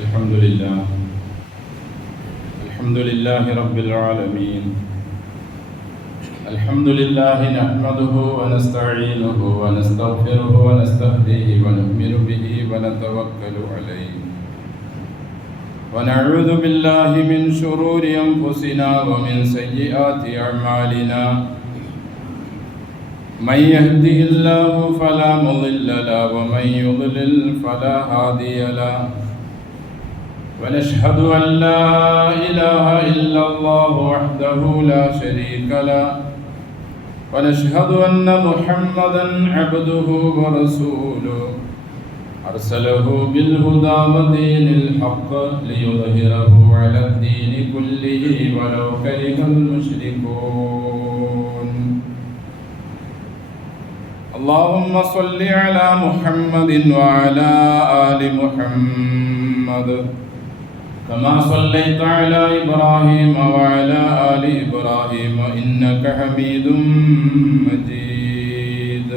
الحمد لله رب العالمين. الحمد لله نحمده ونستعينه ونستغفره ونستهديه ونؤمن به ونتوكل عليه ونعوذ بالله من شرور أنفسنا ومن سيئات أعمالنا. من يهده الله فلا مضل له ومن يضلل فلا هادي له. ونشهد أن لا إله إلا الله وحده لا شريك له. ونشهد أن محمدا عبده ورسوله أرسله بالهدى ودين الحق ليظهره على الدين كله ولو كره المشركون. اللهم صل على محمد وعلى آل محمد كما صليت على إبراهيم وعلى آل إبراهيم إنك حميد مجيد.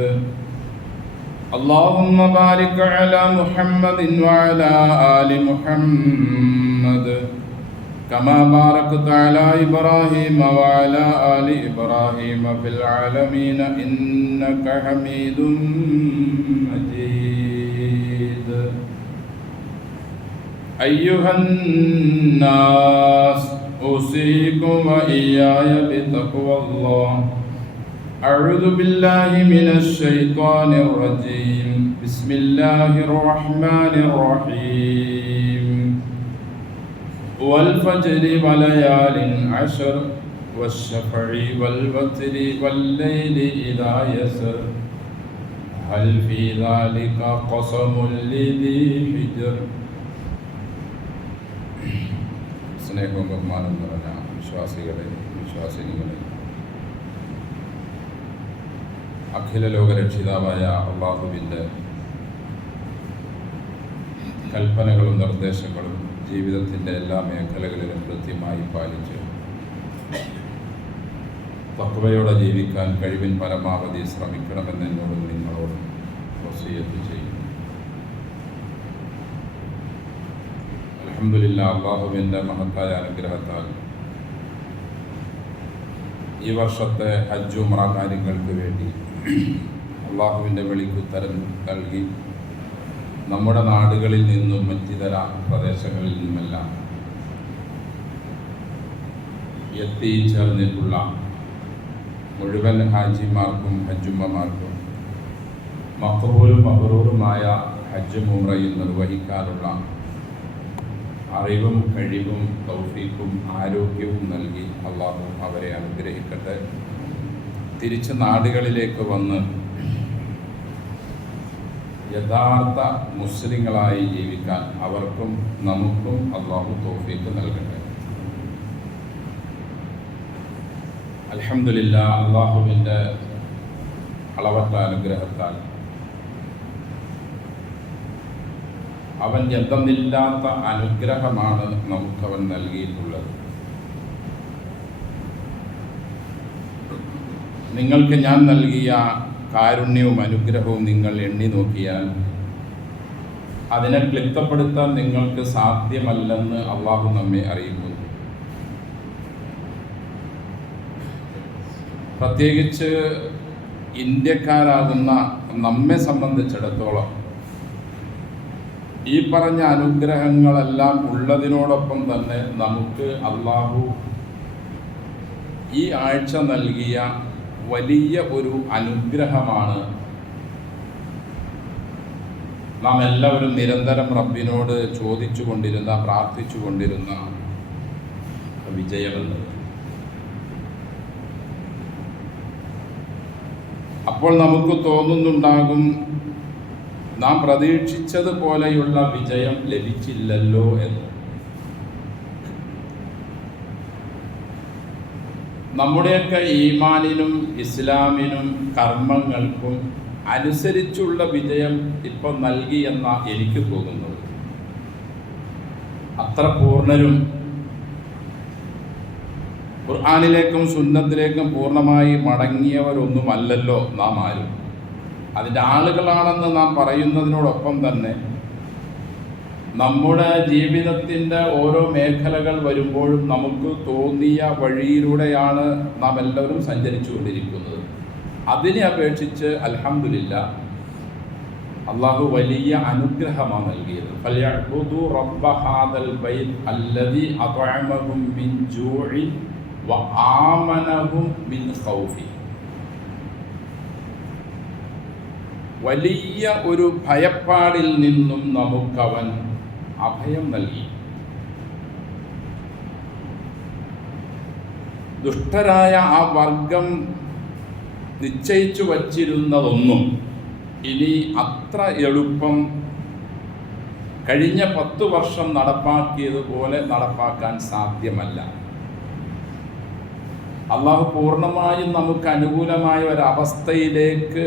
اللهم بارك على محمد وعلى آل محمد كما باركت على إبراهيم وعلى آل إبراهيم في العالمين إنك حميد مجيد. أيها الناس أوصيكم وإياي بتقوى الله. أعوذ بالله من الشيطان الرجيم. بسم الله الرحمن الرحيم. والفجر وليال عشر والشفع والوتر والليل إذا يسر هل في ذلك قسم لذي حجر. സ്നേഹവും ബഹുമാനം നിറഞ്ഞ വിശ്വാസികളെ വിശ്വാസിനികളെ, അഖില ലോക രക്ഷിതാവായ അല്ലാഹുവിൻ്റെ കൽപ്പനകളും നിർദ്ദേശങ്ങളും ജീവിതത്തിൻ്റെ എല്ലാ മേഖലകളിലും കൃത്യമായി പാലിച്ച് തഖ്വയോടെ ജീവിക്കാൻ കഴിവിൻ പരമാവധി ശ്രമിക്കണമെന്ന് എന്നോടും നിങ്ങളോടും വസിയത്ത് ചെയ്യുന്നു. അൽഹംദുലില്ലാ, അല്ലാഹുവിൻ്റെ മഹത്തായ അനുഗ്രഹത്താൽ ഈ വർഷത്തെ ഹജ്ജ് ഉംറ കാര്യങ്ങൾക്ക് വേണ്ടി അല്ലാഹുവിൻ്റെ വിളിക്കുത്തരം നൽകി നമ്മുടെ നാടുകളിൽ നിന്നും മറ്റിതര പ്രദേശങ്ങളിൽ നിന്നുമെല്ലാം എത്തിച്ചേർന്നിട്ടുള്ള മുഴുവൻ ഹാജിമാർക്കും ഹജ്ജുമ്മമാർക്കും മഖ്ബൂലും മബ്റൂറുമായ ഹജ്ജും ഉംറയും നിർവഹിക്കാനുള്ള അറിവും കഴിവും തൗഫീഖും ആരോഗ്യവും നൽകി അല്ലാഹു അവരെ അനുഗ്രഹിക്കട്ടെ. തിരിച്ച് നാടുകളിലേക്ക് വന്ന് യഥാർത്ഥ മുസ്ലിങ്ങളായി ജീവിക്കാൻ അവർക്കും നമുക്കും അല്ലാഹു തൗഫീഖ് നൽകട്ടെ. അൽഹംദുലില്ലാ, അല്ലാഹുവിൻ്റെ അളവറ്റ അനുഗ്രഹത്താൽ അവൻ എന്തെന്നില്ലാത്ത അനുഗ്രഹമാണ് നമുക്കവൻ നൽകിയിട്ടുള്ളത്. നിങ്ങൾക്ക് ഞാൻ നൽകിയ കാരുണ്യവും അനുഗ്രഹവും നിങ്ങൾ എണ്ണി നോക്കിയാൽ അതിനെ ക്ലിപ്തപ്പെടുത്താൻ നിങ്ങൾക്ക് സാധ്യമല്ലെന്ന് അള്ളാഹു നമ്മെ അറിയിക്കുന്നു. പ്രത്യേകിച്ച് ഇന്ത്യക്കാരാകുന്ന നമ്മെ സംബന്ധിച്ചിടത്തോളം ഈ പറഞ്ഞ അനുഗ്രഹങ്ങളെല്ലാം ഉള്ളതിനോടൊപ്പം തന്നെ നമുക്ക് അള്ളാഹു ഈ ആഴ്ച നൽകിയ വലിയ ഒരു അനുഗ്രഹമാണ്. നാം എല്ലാവരും നിരന്തരം റബ്ബിനോട് ചോദിച്ചു കൊണ്ടിരുന്ന പ്രാർത്ഥിച്ചു കൊണ്ടിരുന്ന വിജയമെന്നത്. അപ്പോൾ നമുക്ക് തോന്നുന്നുണ്ടാകും, നാം പ്രതീക്ഷിച്ചതുപോലെയുള്ള വിജയം ലഭിച്ചില്ലല്ലോ എന്ന്. നമ്മുടെയൊക്കെ ഈമാനിനും ഇസ്ലാമിനും കർമ്മങ്ങൾക്കും അനുസരിച്ചുള്ള വിജയം ഇപ്പം നൽകി എന്ന എനിക്ക് തോന്നുന്നത്. അത്ര പൂർണ്ണരും ഖുർആനിലേക്കും സുന്നത്തിലേക്കും പൂർണ്ണമായി മടങ്ങിയവരൊന്നുമല്ലല്ലോ നാം ആരും. അതിൻ്റെ ആളുകളാണെന്ന് നാം പറയുന്നതിനോടൊപ്പം തന്നെ നമ്മുടെ ജീവിതത്തിൻ്റെ ഓരോ മേഖലകൾ വരുമ്പോഴും നമുക്ക് തോന്നിയ വഴിയിലൂടെയാണ് നാം എല്ലാവരും സഞ്ചരിച്ചു കൊണ്ടിരിക്കുന്നത്. അതിനെ അപേക്ഷിച്ച് അൽഹംദുലില്ലാ അള്ളാഹു വലിയ അനുഗ്രഹമാണ് നൽകിയത്. ഫൽയഅ്ബുദു റബ്ബ ഹാദൽ ബൈത്ത് അല്ലദീ അത്അമഹും മിൻ ജൂഇൻ വആമനഹും മിൻ ഖൗഫി. വലിയ ഒരു ഭയപ്പാടിൽ നിന്നും നമുക്കവൻ അഭയം നൽകി. ദുഷ്ടരായ ആ വർഗം നിശ്ചയിച്ചു വച്ചിരുന്നതൊന്നും ഇനി അത്ര എളുപ്പം കഴിഞ്ഞ 10 വർഷം നടപ്പാക്കിയതുപോലെ നടപ്പാക്കാൻ സാധ്യമല്ല. അള്ളാഹു പൂർണ്ണമായും നമുക്ക് അനുകൂലമായ ഒരവസ്ഥയിലേക്ക്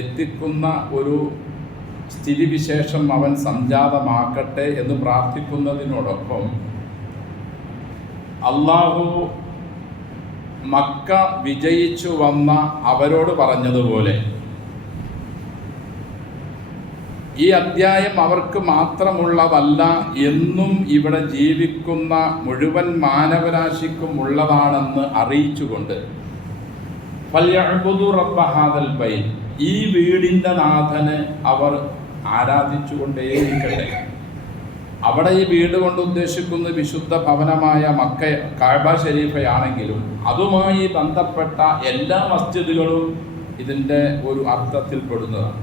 എത്തിക്കുന്ന ഒരു സ്ഥിതിവിശേഷം അവൻ സംജാതമാക്കട്ടെ എന്ന് പ്രാർത്ഥിക്കുന്നതിനോടൊപ്പം അള്ളാഹു മക്ക വിജയിച്ചു വന്ന അവരോട് പറഞ്ഞതുപോലെ ഈ അധ്യായം അവർക്ക് മാത്രമുള്ളതല്ല, എന്നും ഇവിടെ ജീവിക്കുന്ന മുഴുവൻ മാനവരാശിക്കും ഉള്ളതാണെന്ന് അറിയിച്ചുകൊണ്ട് ഫൽയഅ്ബുദു റബ്ബ ഹാദൽ ബൈത്ത്, ഈ വീടിൻ്റെ നാഥനെ അവർ ആരാധിച്ചുകൊണ്ടേയിരിക്കട്ടെ. അവിടെ ഈ വീട് കൊണ്ട് ഉദ്ദേശിക്കുന്ന വിശുദ്ധ ഭവനമായ മക്ക കഅബ ഷരീഫയാണെങ്കിലും അതുമായി ബന്ധപ്പെട്ട എല്ലാ മസ്ജിദുകളും ഇതിൻ്റെ ഒരു അർത്ഥത്തിൽ പെടുന്നതാണ്.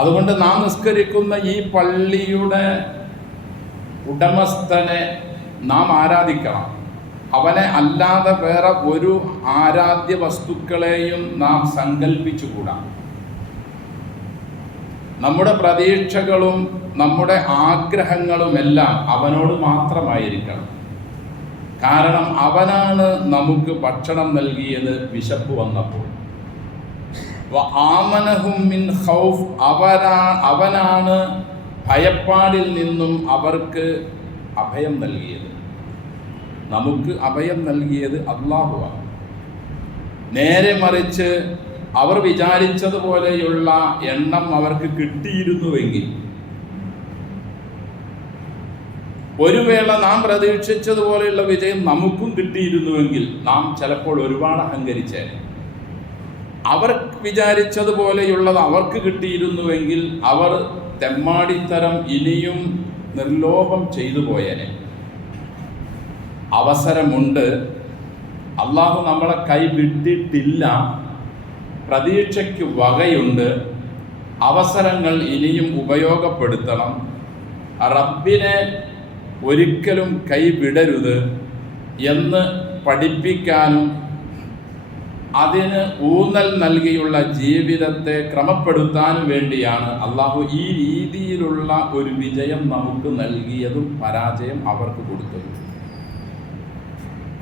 അതുകൊണ്ട് നാം നിസ്കരിക്കുന്ന ഈ പള്ളിയുടെ ഉടമസ്ഥനെ നാം ആരാധിക്കണം. അവനെ അല്ലാതെ വേറെ ഒരു ആരാധ്യ വസ്തുക്കളെയും നാം സങ്കല്പിച്ചുകൂടാ. നമ്മുടെ പ്രതീക്ഷകളും നമ്മുടെ ആഗ്രഹങ്ങളുമെല്ലാം അവനോട് മാത്രമായിരിക്കണം. കാരണം അവനാണ് നമുക്ക് ഭക്ഷണം നൽകിയത് വിശപ്പ് വന്നപ്പോൾ. വആമനഹും മിൻ ഖൗഫ്, അവനാണ് ഭയപ്പാടിൽ നിന്നും അവർക്ക് അഭയം നൽകിയത്. നമുക്ക് അഭയം നൽകിയത് അല്ലാഹുവാണ്. നേരെ മറിച്ച് അവർ വിചാരിച്ചതുപോലെയുള്ള എണ്ണം അവർക്ക് കിട്ടിയിരുന്നുവെങ്കിൽ, ഒരു വേള നാം പ്രതീക്ഷിച്ചതുപോലെയുള്ള വിജയം നമുക്കും കിട്ടിയിരുന്നുവെങ്കിൽ നാം ചിലപ്പോൾ ഒരുപാട് അഹങ്കരിച്ചേനെ. അവർ വിചാരിച്ചതുപോലെയുള്ളത് അവർക്ക് കിട്ടിയിരുന്നുവെങ്കിൽ അവർ തെമ്മാടിത്തരം ഇനിയും നിർലോഭം ചെയ്തു പോയേനെ. അവസരമുണ്ട്. അള്ളാഹു നമ്മളെ കൈവിട്ടിട്ടില്ല. പ്രതീക്ഷയ്ക്ക് വകയുണ്ട്. അവസരങ്ങൾ ഇനിയും ഉപയോഗപ്പെടുത്തണം. റബ്ബിനെ ഒരിക്കലും കൈവിടരുത് എന്ന് പഠിപ്പിക്കാനും അതിന് ഊന്നൽ നൽകിയുള്ള ജീവിതത്തെ ക്രമപ്പെടുത്താനും വേണ്ടിയാണ് അള്ളാഹു ഈ രീതിയിലുള്ള ഒരു വിജയം നമുക്ക് നൽകിയതും പരാജയം അവർക്ക് കൊടുത്തതും.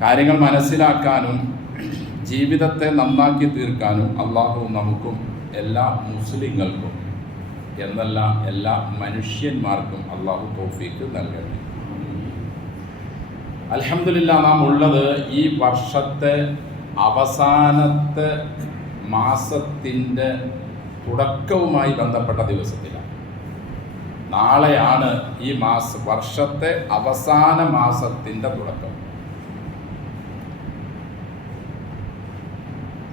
കാര്യങ്ങൾ മനസ്സിലാക്കാനും ജീവിതത്തെ നന്നാക്കി തീർക്കാനും അള്ളാഹു നമുക്കും എല്ലാ മുസ്ലിങ്ങൾക്കും എന്നല്ല എല്ലാ മനുഷ്യന്മാർക്കും അള്ളാഹു തൗഫീക്ക് നൽകട്ടെ. അൽഹംദുലില്ലാ, നാം ഉള്ളത് ഈ വർഷത്തെ അവസാനത്തെ മാസത്തിൻ്റെ തുടക്കവുമായി ബന്ധപ്പെട്ട ദിവസത്തിലാണ്. നാളെയാണ് ഈ വർഷത്തെ അവസാന മാസത്തിൻ്റെ തുടക്കം.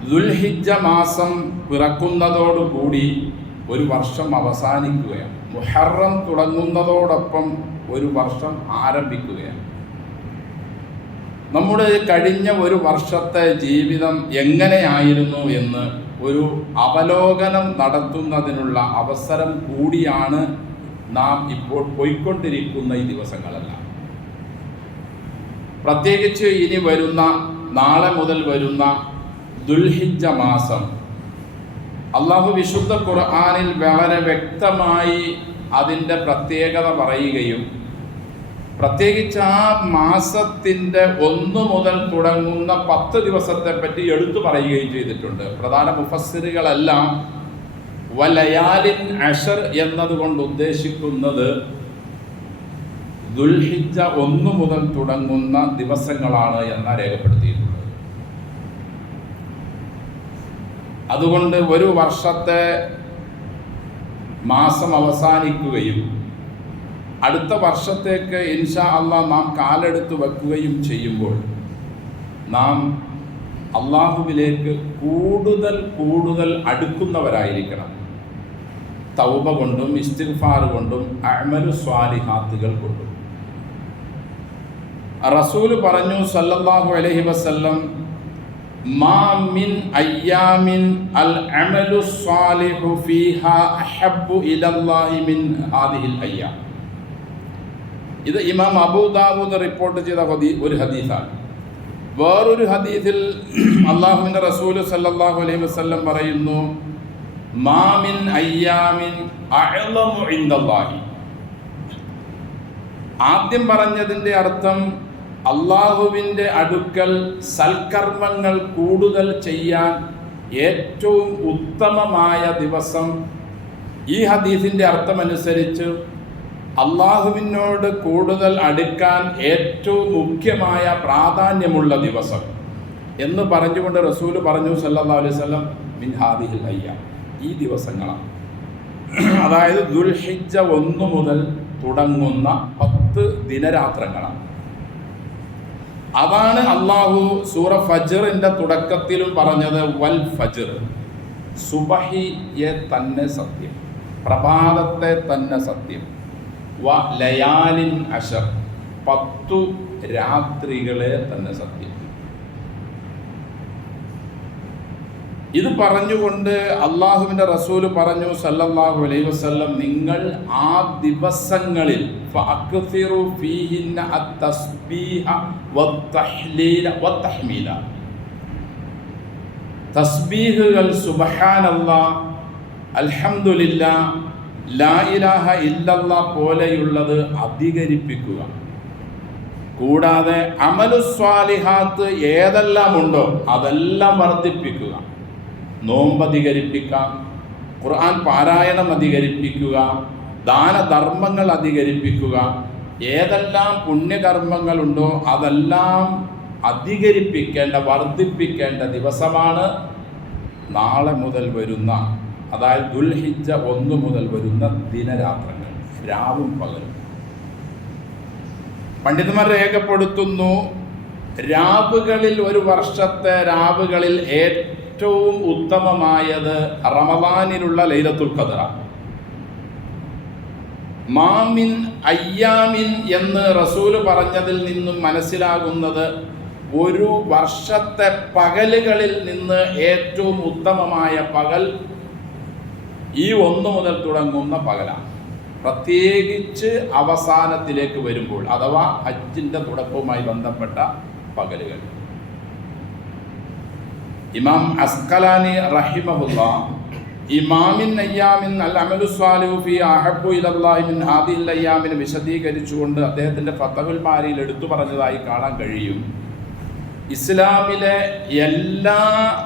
ദുൽഹിജ്ജ മാസം പിറക്കുന്നതോടുകൂടി ഒരു വർഷം അവസാനിക്കുകയാണ്. മുഹറം തുടങ്ങുന്നതോടൊപ്പം ഒരു വർഷം ആരംഭിക്കുകയാണ്. നമ്മുടെ കഴിഞ്ഞ ഒരു വർഷത്തെ ജീവിതം എങ്ങനെയായിരുന്നു എന്ന് ഒരു അവലോകനം നടത്തുന്നതിനുള്ള അവസരം കൂടിയാണ് നാം ഇപ്പോൾ പോയിക്കൊണ്ടിരിക്കുന്ന ഈ ദിവസങ്ങളെല്ലാം. പ്രത്യേകിച്ച് ഇനി വരുന്ന നാളെ മുതൽ വരുന്ന ദുൽഹിജ്ജ മാസം അള്ളാഹു വിശുദ്ധ ഖുർആനിൽ വളരെ വ്യക്തമായി അതിൻ്റെ പ്രത്യേകത പറയുകയും പ്രത്യേകിച്ച് ആ മാസത്തിൻ്റെ 1 മുതൽ തുടങ്ങുന്ന 10 ദിവസത്തെ പറ്റി എടുത്തു പറയുകയും ചെയ്തിട്ടുണ്ട്. പ്രധാന മുഫസ്സിറുകളെല്ലാം വലയാലിൻ അഷർ എന്നതുകൊണ്ട് ഉദ്ദേശിക്കുന്നത് ദുൽഹിജ്ജ 1 മുതൽ തുടങ്ങുന്ന ദിവസങ്ങളാണ് എന്ന് രേഖപ്പെടുത്തിയിട്ടുണ്ട്. അതുകൊണ്ട് ഒരു വർഷത്തെ മാസം അവസാനിക്കുകയും അടുത്ത വർഷത്തേക്ക് ഇൻഷാ അല്ലാഹ് നാം കാലെടുത്ത് വെക്കുകയും ചെയ്യുമ്പോൾ നാം അള്ളാഹുവിലേക്ക് കൂടുതൽ അടുക്കുന്നവരായിരിക്കണം. തൗബ കൊണ്ടും ഇസ്തിഗ്ഫാർ കൊണ്ടും അഅ്മലു സ്വാലിഹാത്തുകൾ കൊണ്ടും. റസൂൽ പറഞ്ഞു സല്ലല്ലാഹു അലൈഹി വസല്ലം, മാ മിൻ അയ്യാമിൻ അൽ അമലു സ്വാലിഹു ഫീഹാ അഹബ്ബു ഇലല്ലാഹി മിൻ ഹാദിഹിൽ അയ്യാം. ഇത് ഇമാം അബൂ ദാവൂദ് റിപ്പോർട്ട് ചെയ്ത ഒരു ഹദീസാണ്. വേറൊരു ഹദീസിൽ അല്ലാഹുവിൻ്റെ റസൂൽ സല്ലല്ലാഹു അലൈഹി വസല്ലം പറയുന്നു, മാ മിൻ അയ്യാമിൻ അഅ്ളമു ഇൻദല്ലാഹി. ആദ്യം പറഞ്ഞതിൻ്റെ അർത്ഥം അള്ളാഹുവിൻ്റെ അടുക്കൽ സൽക്കർമ്മങ്ങൾ കൂടുതൽ ചെയ്യാൻ ഏറ്റവും ഉത്തമമായ ദിവസം. ഈ ഹദീസിൻ്റെ അർത്ഥമനുസരിച്ച് അള്ളാഹുവിനോട് കൂടുതൽ അടുക്കാൻ ഏറ്റവും മുഖ്യമായ പ്രാധാന്യമുള്ള ദിവസം എന്ന് പറഞ്ഞുകൊണ്ട് റസൂൽ പറഞ്ഞു സല്ലല്ലാഹു അലൈഹി വസല്ലം, മിൻ ഹാദിഹിൽ അയ്യാം, ഈ ദിവസങ്ങളാണ്. അതായത് ദുൽഹിജ്ജ 1 മുതൽ തുടങ്ങുന്ന 10 ദിനരാത്രങ്ങളാണ്. അതാണ് അള്ളാഹു സൂറ ഫജ്റിന്റെ തുടക്കത്തിലും പറഞ്ഞത്, വൽ ഫജ്ർ, സുബഹിയെ തന്നെ സത്യം, പ്രഭാതത്തെ തന്നെ സത്യം, വ ലയാലിൻ അശർ, 10 രാത്രികളെ തന്നെ സത്യം. ഇത് പറഞ്ഞുകൊണ്ട് അള്ളാഹുവിൻ്റെ റസൂല് പറഞ്ഞു സല്ലല്ലാഹു അലൈഹി വസല്ലം, നിങ്ങൾ ആ ദിവസങ്ങളിൽ ഫഅക്സിറു ഫീഹിന്ന അത്തസ്ബീഹ വത്തഹ്ലീല വത്തഹ്മീല, തസ്ബീഹുകൾ സുബ്ഹാനല്ലാഹ്, അൽഹംദുലില്ലാഹ്, ലാ ഇലാഹ ഇല്ലല്ലാഹ് പോലെയുള്ളത് അധികരിപ്പിക്കുക. കൂടാതെ അമലുസ്വാലിഹാത്ത് ഏതെല്ലാം ഉണ്ടോ അതെല്ലാം വർദ്ധിപ്പിക്കുക. നോമ്പ് അധികരിപ്പിക്കാം, ഖുർആൻ പാരായണം അധികരിപ്പിക്കുക, ദാനധർമ്മങ്ങൾ അധികരിപ്പിക്കുക. ഏതെല്ലാം പുണ്യകർമ്മങ്ങളുണ്ടോ അതെല്ലാം അധികരിപ്പിക്കേണ്ട, വർദ്ധിപ്പിക്കേണ്ട ദിവസമാണ് നാളെ മുതൽ വരുന്ന, അതായത് ദുൽഹിജ്ജ 1 മുതൽ വരുന്ന ദിനരാത്രങ്ങൾ, രാവും പകലും. പണ്ഡിതന്മാർ രേഖപ്പെടുത്തുന്നു, രാവുകളിൽ, ഒരു വർഷത്തെ രാവുകളിൽ ഏറ്റവും ഉത്തമമായത് റമദാനിലുള്ള ലൈലത്തുൽ ഖദ്റാണ്. മാമിൻ അയ്യാമിൻ എന്ന് റസൂല് പറഞ്ഞതിൽ നിന്നും മനസ്സിലാകുന്നത്, ഒരു വർഷത്തെ പകലുകളിൽ നിന്ന് ഏറ്റവും ഉത്തമമായ പകൽ ഈ 1 മുതൽ തുടങ്ങുന്ന പകലാണ്. പ്രത്യേകിച്ച് അവസാനത്തിലേക്ക് വരുമ്പോൾ, അഥവാ ഹജ്ജിൻ്റെ തുടക്കവുമായി ബന്ധപ്പെട്ട പകലുകൾ. ഇമാം അസ്കലാനി റഹിമഹുല്ലാഹ് ഇമാമിൻ അയ്യാമിൻ അൽ അമലു സ്വാലിഹു ഫീ അഹബ്ബു ഇലല്ലാഹി മിൻ ഹാദിഹിൽ അയ്യാമിനെ വിശദീകരിച്ചുകൊണ്ട് അദ്ദേഹത്തിൻ്റെ ഫതഹുൽ ബാരിയിൽ എടുത്തു പറഞ്ഞതായി കാണാൻ കഴിയും. ഇസ്ലാമിലെ എല്ലാ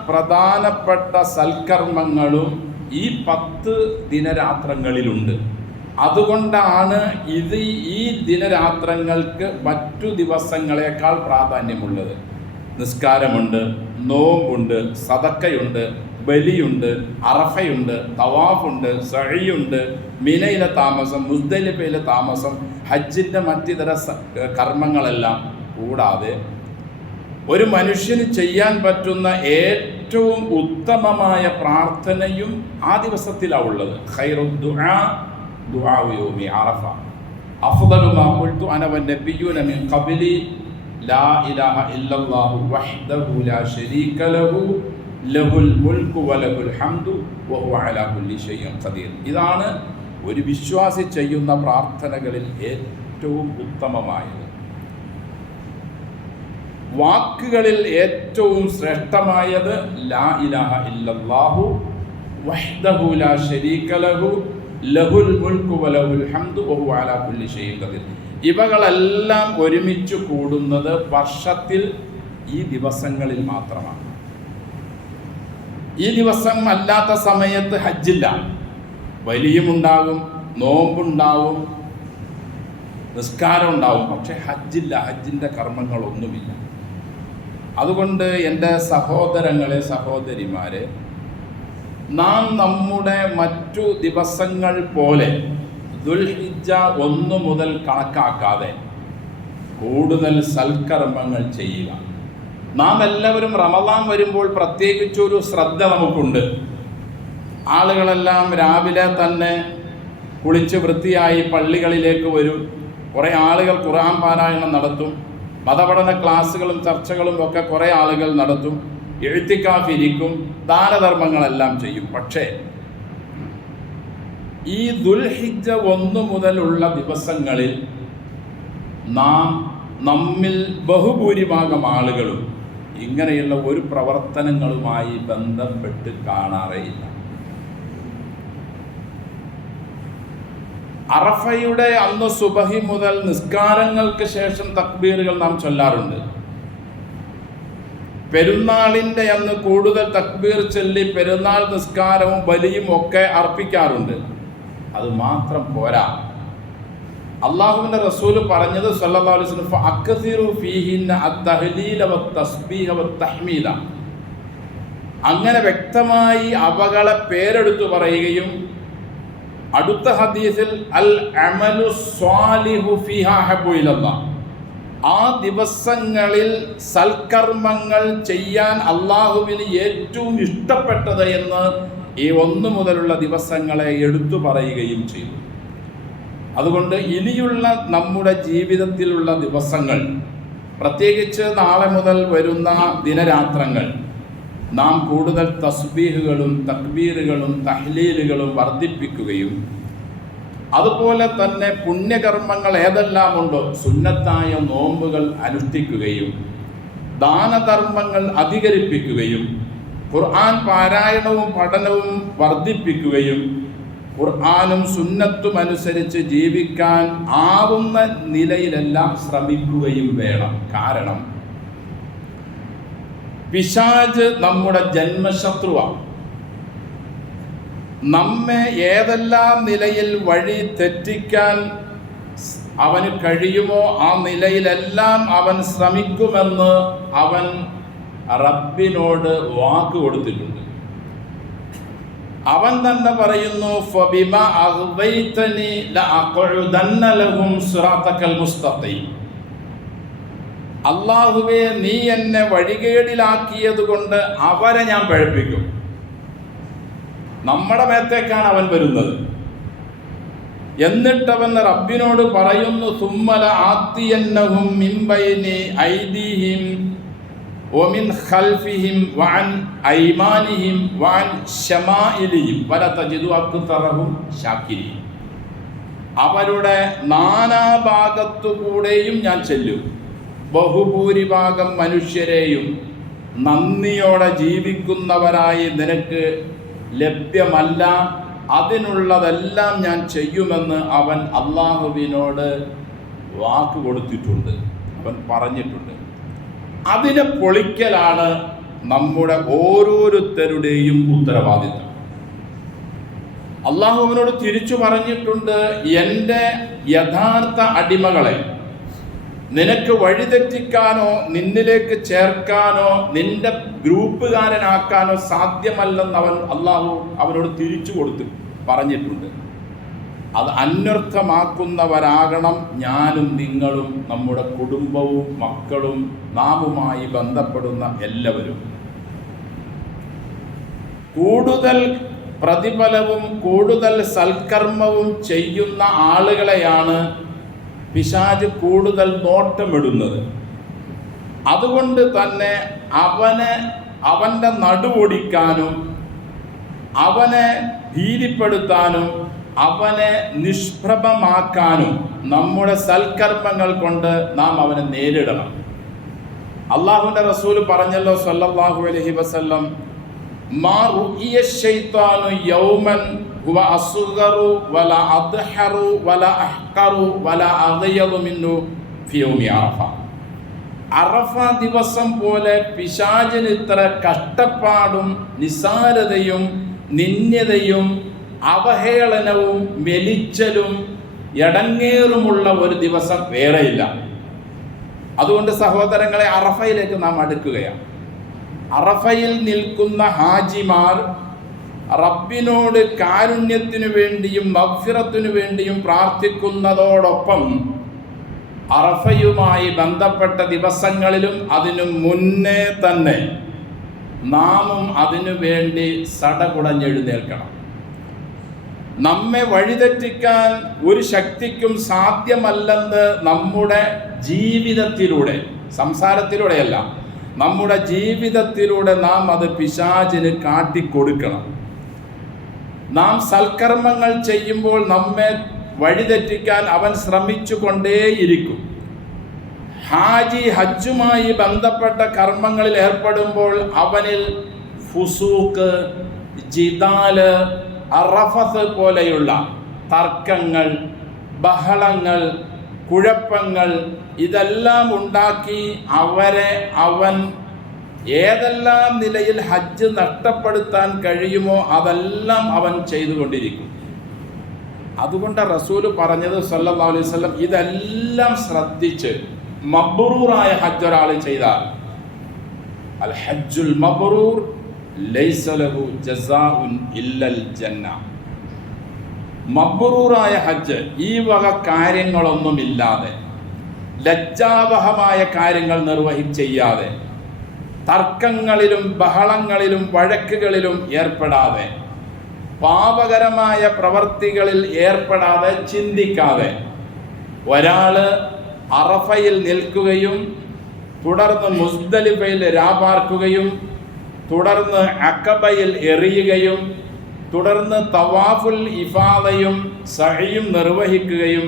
പ്രധാനപ്പെട്ട സൽക്കർമ്മങ്ങളും ഈ 10 ദിനരാത്രങ്ങളിലുണ്ട്. അതുകൊണ്ടാണ് ഈ ദിനരാത്രങ്ങൾക്ക് മറ്റു ദിവസങ്ങളെക്കാൾ പ്രാധാന്യമുള്ളത്. നിസ്കാരമുണ്ട്, നോമ്പുണ്ട്, സദക്കയുണ്ട്, ബലിയുണ്ട്, അറഫയുണ്ട്, തവാഫുണ്ട്, സഅയുണ്ട്, മിനയിലെ താമസം, മുസ്ദലിഫയിലെ താമസം, ഹജ്ജിൻ്റെ മറ്റിതര കർമ്മങ്ങളെല്ലാം കൂടാതെ ഒരു മനുഷ്യന് ചെയ്യാൻ പറ്റുന്ന ഏറ്റവും ഉത്തമമായ പ്രാർത്ഥനയും ആ ദിവസത്തിലാണ് ഉള്ളത്. ഖൈറുദ്ദുആ ദുആഉ യൗമി അറഫ, അഫ്ദലു മാ ഖുൽതു അന വന്നബിയ്യൂന മിൻ ഖബ്ലി ലാ ഇലാഹ ഇല്ലല്ലാഹു വഹ്ദഹു ലാ ശരീക ലഹു ലഹുൽ മുൽക്കു വലഹുൽ ഹംദു വഹുവ അലാ കുല്ലി ഷൈഇൻ ഖദീർ. ഇതാണ് ഒരു വിശ്വാസി ചെയ്യുന്ന പ്രാർത്ഥനകളിൽ ഏറ്റവും ഉത്തമമായത്. വാക്കുകളിൽ ഏറ്റവും ശ്രേഷ്ഠമായത് ലാ ഇലാഹ ഇല്ലല്ലാഹു വഹ്ദഹു ലാ ശരീക ലഹു ലഹുൽ മുൽക്കു വലഹുൽ ഹംദു വഹുവ അലാ കുല്ലി ഷൈഇൻ ഖദീർ. ഇവകളെല്ലാം ഒരുമിച്ച് കൂടുന്നത് വർഷത്തിൽ ഈ ദിവസങ്ങളിൽ മാത്രമാണ്. ഈ ദിവസം അല്ലാത്ത സമയത്ത് ഹജ്ജില്ല. വലിയുമുണ്ടാകും, നോമ്പുണ്ടാവും, നിസ്കാരം ഉണ്ടാവും, പക്ഷെ ഹജ്ജില്ല, ഹജ്ജിൻ്റെ കർമ്മങ്ങളൊന്നുമില്ല. അതുകൊണ്ട് എൻ്റെ സഹോദരങ്ങളെ, സഹോദരിമാരെ, നാം നമ്മുടെ മറ്റു ദിവസങ്ങൾ പോലെ ദുൽഹിജ്ജ 1 മുതൽ കണക്കാക്കാതെ കൂടുതൽ സൽക്കർമ്മങ്ങൾ ചെയ്യുക. നാം എല്ലാവരും റമദാൻ വരുമ്പോൾ പ്രത്യേകിച്ചൊരു ശ്രദ്ധ നമുക്കുണ്ട്. ആളുകളെല്ലാം രാവിലെ തന്നെ കുളിച്ച് വൃത്തിയായി പള്ളികളിലേക്ക് വരും. കുറേ ആളുകൾ ഖുർആൻ പാരായണം നടത്തും. മതപഠന ക്ലാസ്സുകളും ചർച്ചകളും ഒക്കെ കുറേ ആളുകൾ നടത്തും. എഴുത്തിക്കാഫ് ഇരിക്കും. ദാനധർമ്മങ്ങളെല്ലാം ചെയ്യും. പക്ഷേ ഈ ദുൽഹിജ്ജ 1 മുതലുള്ള ദിവസങ്ങളിൽ നമ്മിൽ ബഹുഭൂരിഭാഗം ആളുകളും ഇങ്ങനെയുള്ള ഒരു പ്രവർത്തനങ്ങളുമായി ബന്ധപ്പെട്ട് കാണാറേയില്ല. അറഫയുടെ അന്ന് സുബഹി മുതൽ നിസ്കാരങ്ങൾക്ക് ശേഷം തക്ബീറുകൾ നാം ചൊല്ലാറുണ്ട്. പെരുന്നാളിൻ്റെ അന്ന് കൂടുതൽ തക്ബീർ ചൊല്ലി പെരുന്നാൾ നിസ്കാരവും ബലിയും ഒക്കെ അർപ്പിക്കാറുണ്ട്. അത് മാത്രം പോരാ. അള്ളാഹുവിൻ്റെ റസൂൽ പറഞ്ഞത് സല്ലല്ലാഹു അലൈഹി വസല്ലം ഫഅക്സിറു ഫീഹിന്ന അത്തഹ്ലീല വത്തസ്ബീഹ വത്തഹ്മീദ. അങ്ങനെ വ്യക്തമായി അവകളെ പേരെടുത്തു പറയുകയും അടുത്ത ഹദീസിൽ അൽ അമലു സ്വാലിഹു ഫീഹാ ഹബ്ബു ഇലല്ലാഹ്, ആ ദിവസങ്ങളിൽ സൽക്കർമ്മങ്ങൾ ചെയ്യാൻ അള്ളാഹുവിന് ഏറ്റവും ഇഷ്ടപ്പെട്ടത് എന്ന് ഈ 1 മുതലുള്ള ദിവസങ്ങളെ എടുത്തു പറയുകയും ചെയ്തു. അതുകൊണ്ട് ഇനിയുള്ള നമ്മുടെ ജീവിതത്തിലുള്ള ദിവസങ്ങൾ, പ്രത്യേകിച്ച് നാളെ മുതൽ വരുന്ന ദിനരാത്രങ്ങൾ, നാം കൂടുതൽ തസ്ബീഹുകളും തക്ബീറുകളും തഹ്ലീലുകളും വർദ്ധിപ്പിക്കുകയും അതുപോലെ തന്നെ പുണ്യകർമ്മങ്ങൾ ഏതെല്ലാം ഉണ്ടോ സുന്നത്തായ നോമ്പുകൾ അനുഷ്ഠിക്കുകയും ദാനധർമ്മങ്ങൾ അധികരിപ്പിക്കുകയും ഖുർആൻ പാരായണവും പഠനവും വർദ്ധിപ്പിക്കുകയും ഖുർആനും സുന്നത്തും അനുസരിച്ച് ജീവിക്കാൻ ആവുന്ന നിലയിലെല്ലാം ശ്രമിക്കുകയും വേണം. കാരണം പിശാച് നമ്മുടെ ജന്മശത്രുവാണ്. നമ്മെ ഏതെല്ലാം നിലയിൽ വഴി തെറ്റിക്കാൻ അവന് കഴിയുമോ ആ നിലയിലെല്ലാം അവൻ ശ്രമിക്കുമെന്ന് അവൻ റബ്ബിനോട് വാക്ക് കൊടുത്തിട്ടുണ്ട്. അവൻ തന്നെ പറയുന്നു, ഫബിമ അഗ്വൈതനി ലഅഖഉദന്ന ലഹും സിറാത്തക്കൽ മുസ്തഖീം. അല്ലാഹുവേ, നീ എന്നെ വഴികേടിലാക്കിയത് കൊണ്ട് അവരെ ഞാൻ പഴിപ്പിക്കും. നമ്മുടെ മേത്തേക്കാണ് അവൻ വരുന്നത്. എന്നിട്ടവൻ റബ്ബിനോട് പറയുന്നു, സുമ്മല ആത്തിയന്നഹും മിൻ ബൈനി ഐദീഹിം വമിൻ ഖൽഫിഹിം വഅൻ ഐമാനിഹിം വഅൻ ശമാഇലിഹിം വലതജിദു അക്തറഹും ശാകിരീൻ. അവരുടെ നാനാഭാഗത്തുകൂടെയും ഞാൻ ചെല്ലും. ബഹുഭൂരിഭാഗം മനുഷ്യരെയും നന്ദിയോടെ ജീവിക്കുന്നവരായി നിനക്ക് ലഭ്യമല്ല. അതിനുള്ളതെല്ലാം ഞാൻ ചെയ്യുമെന്ന് അവൻ അള്ളാഹുവിനോട് വാക്ക് കൊടുത്തിട്ടുണ്ട്, അവൻ പറഞ്ഞിട്ടുണ്ട്. അതിനെ പൊളിക്കലാണ് നമ്മുടെ ഓരോരുത്തരുടെയും ഉത്തരവാദിത്വം. അള്ളാഹുവിനോട് തിരിച്ചു പറഞ്ഞിട്ടുണ്ട്, എൻ്റെ യഥാർത്ഥ അടിമകളെ നിനക്ക് വഴിതെറ്റിക്കാനോ നിന്നിലേക്ക് ചേർക്കാനോ നിന്റെ ഗ്രൂപ്പുകാരനാക്കാനോ സാധ്യമല്ലെന്ന് അള്ളാഹു അവനോട് തിരിച്ചു പറഞ്ഞിട്ടുണ്ട്. അത് അന്വർത്ഥമാക്കുന്നവരാകണം ഞാനും നിങ്ങളും, നമ്മുടെ കുടുംബവും മക്കളും നാമുമായി ബന്ധപ്പെടുന്ന എല്ലാവരും. കൂടുതൽ പ്രതിഫലവും കൂടുതൽ സൽക്കർമ്മവും ചെയ്യുന്ന ആളുകളെയാണ് പിശാച് കൂടുതൽ നോട്ടമിടുന്നത്. അതുകൊണ്ട് തന്നെ അവൻ്റെ നടുവൊടിക്കാനും അവനെ ഭീതിപ്പെടുത്താനും അവനെ നിഷ്പ്രഭമാക്കാനും നമ്മുടെ സൽക്കർമ്മങ്ങൾ കൊണ്ട് നാം അവനെ നേരിടണം. അള്ളാഹുവിൻ്റെ റസൂൽ പറഞ്ഞല്ലോ സല്ലല്ലാഹു അലൈഹി വസല്ലം, മാ റുഇയ ശൈത്താനു യൗമൻ ഹുവ അസ്ഗറു വല അദ്ഹറു വല അഹ്ഖറു വല അഗ്യദു മിൻഹു ഫി യൗമി അറഫ. അറഫ ദിവസം പോലെ പിശാചിന് ഇത്ര കഷ്ടപ്പാടും നിസാരതയും നിന്ദ്യതയും അവഹേളനവും മെലിച്ചലും എടങ്ങേറുമുള്ള ഒരു ദിവസം വേറെയില്ല. അതുകൊണ്ട് സഹോദരങ്ങളെ, അറഫയിലേക്ക് നാം അടുക്കുകയാണ്. അറഫയിൽ നിൽക്കുന്ന ഹാജിമാർ റബ്ബിനോട് കാരുണ്യത്തിനു വേണ്ടിയും മഗ്ഫിറത്തിനു വേണ്ടിയും പ്രാർത്ഥിക്കുന്നതോടൊപ്പം അറഫയുമായി ബന്ധപ്പെട്ട ദിവസങ്ങളിലും അതിനു മുന്നേ തന്നെ നാമും അതിനു വേണ്ടി സടകുടഞ്ഞെഴുന്നേൽക്കണം. നമ്മെ വഴിതെറ്റിക്കാൻ ഒരു ശക്തിക്കും സാധ്യമല്ലെന്ന് നമ്മുടെ ജീവിതത്തിലൂടെ, സംസാരത്തിലൂടെയല്ല, നമ്മുടെ ജീവിതത്തിലൂടെ നാം അത് പിശാചിന് കാട്ടിക്കൊടുക്കണം. നാം സൽക്കർമ്മങ്ങൾ ചെയ്യുമ്പോൾ നമ്മെ വഴിതെറ്റിക്കാൻ അവൻ ശ്രമിച്ചു കൊണ്ടേയിരിക്കും. ഹജ്ജുമായി ബന്ധപ്പെട്ട കർമ്മങ്ങളിൽ ഏർപ്പെടുമ്പോൾ അവനിൽ ഫുസൂക്ക്, ജിദാല്, അറഫത്ത് പോലെയുള്ള തർക്കങ്ങൾ, ബഹളങ്ങൾ, കുഴപ്പങ്ങൾ ഇതെല്ലാം ഉണ്ടാക്കി അവൻ ഏതെല്ലാം നിലയിൽ ഹജ്ജ് നഷ്ടപ്പെടുത്താൻ കഴിയുമോ അതെല്ലാം അവൻ ചെയ്തുകൊണ്ടിരിക്കും. അതുകൊണ്ട് റസൂല് പറഞ്ഞത് സല്ലല്ലാഹു അലൈഹി വസല്ലം, ഇതെല്ലാം ശ്രദ്ധിച്ച് മബ്റൂറായ ഹജ്ജ് ഒരാൾ ചെയ്താൽ, അൽ ഹജ്ജുൽ മബ്റൂർ ലൈസ ലഹു ജസാഉൻ ഇല്ലൽ ജന്ന. മബ്റൂറായ ഹജ്ജ് ഈ വക കാര്യങ്ങളൊന്നുമില്ലാതെ, ലജ്ജാവഹമായ കാര്യങ്ങൾ ചെയ്യാതെ, തർക്കങ്ങളിലും ബഹളങ്ങളിലും വഴക്കുകളിലും ഏർപ്പെടാതെ, പാപകരമായ പ്രവർത്തികളിൽ ഏർപ്പെടാതെ, ചിന്തിക്കാതെ ഒരാള് അറഫയിൽ നിൽക്കുകയും തുടർന്ന് മുസ്ദലിഫയിൽ രാപാർക്കുകയും തുടർന്ന് അഖബയിൽ എറിയുകയും തുടർന്ന് തവാഫുൽ ഇഫാദയും സഅയും നിർവഹിക്കുകയും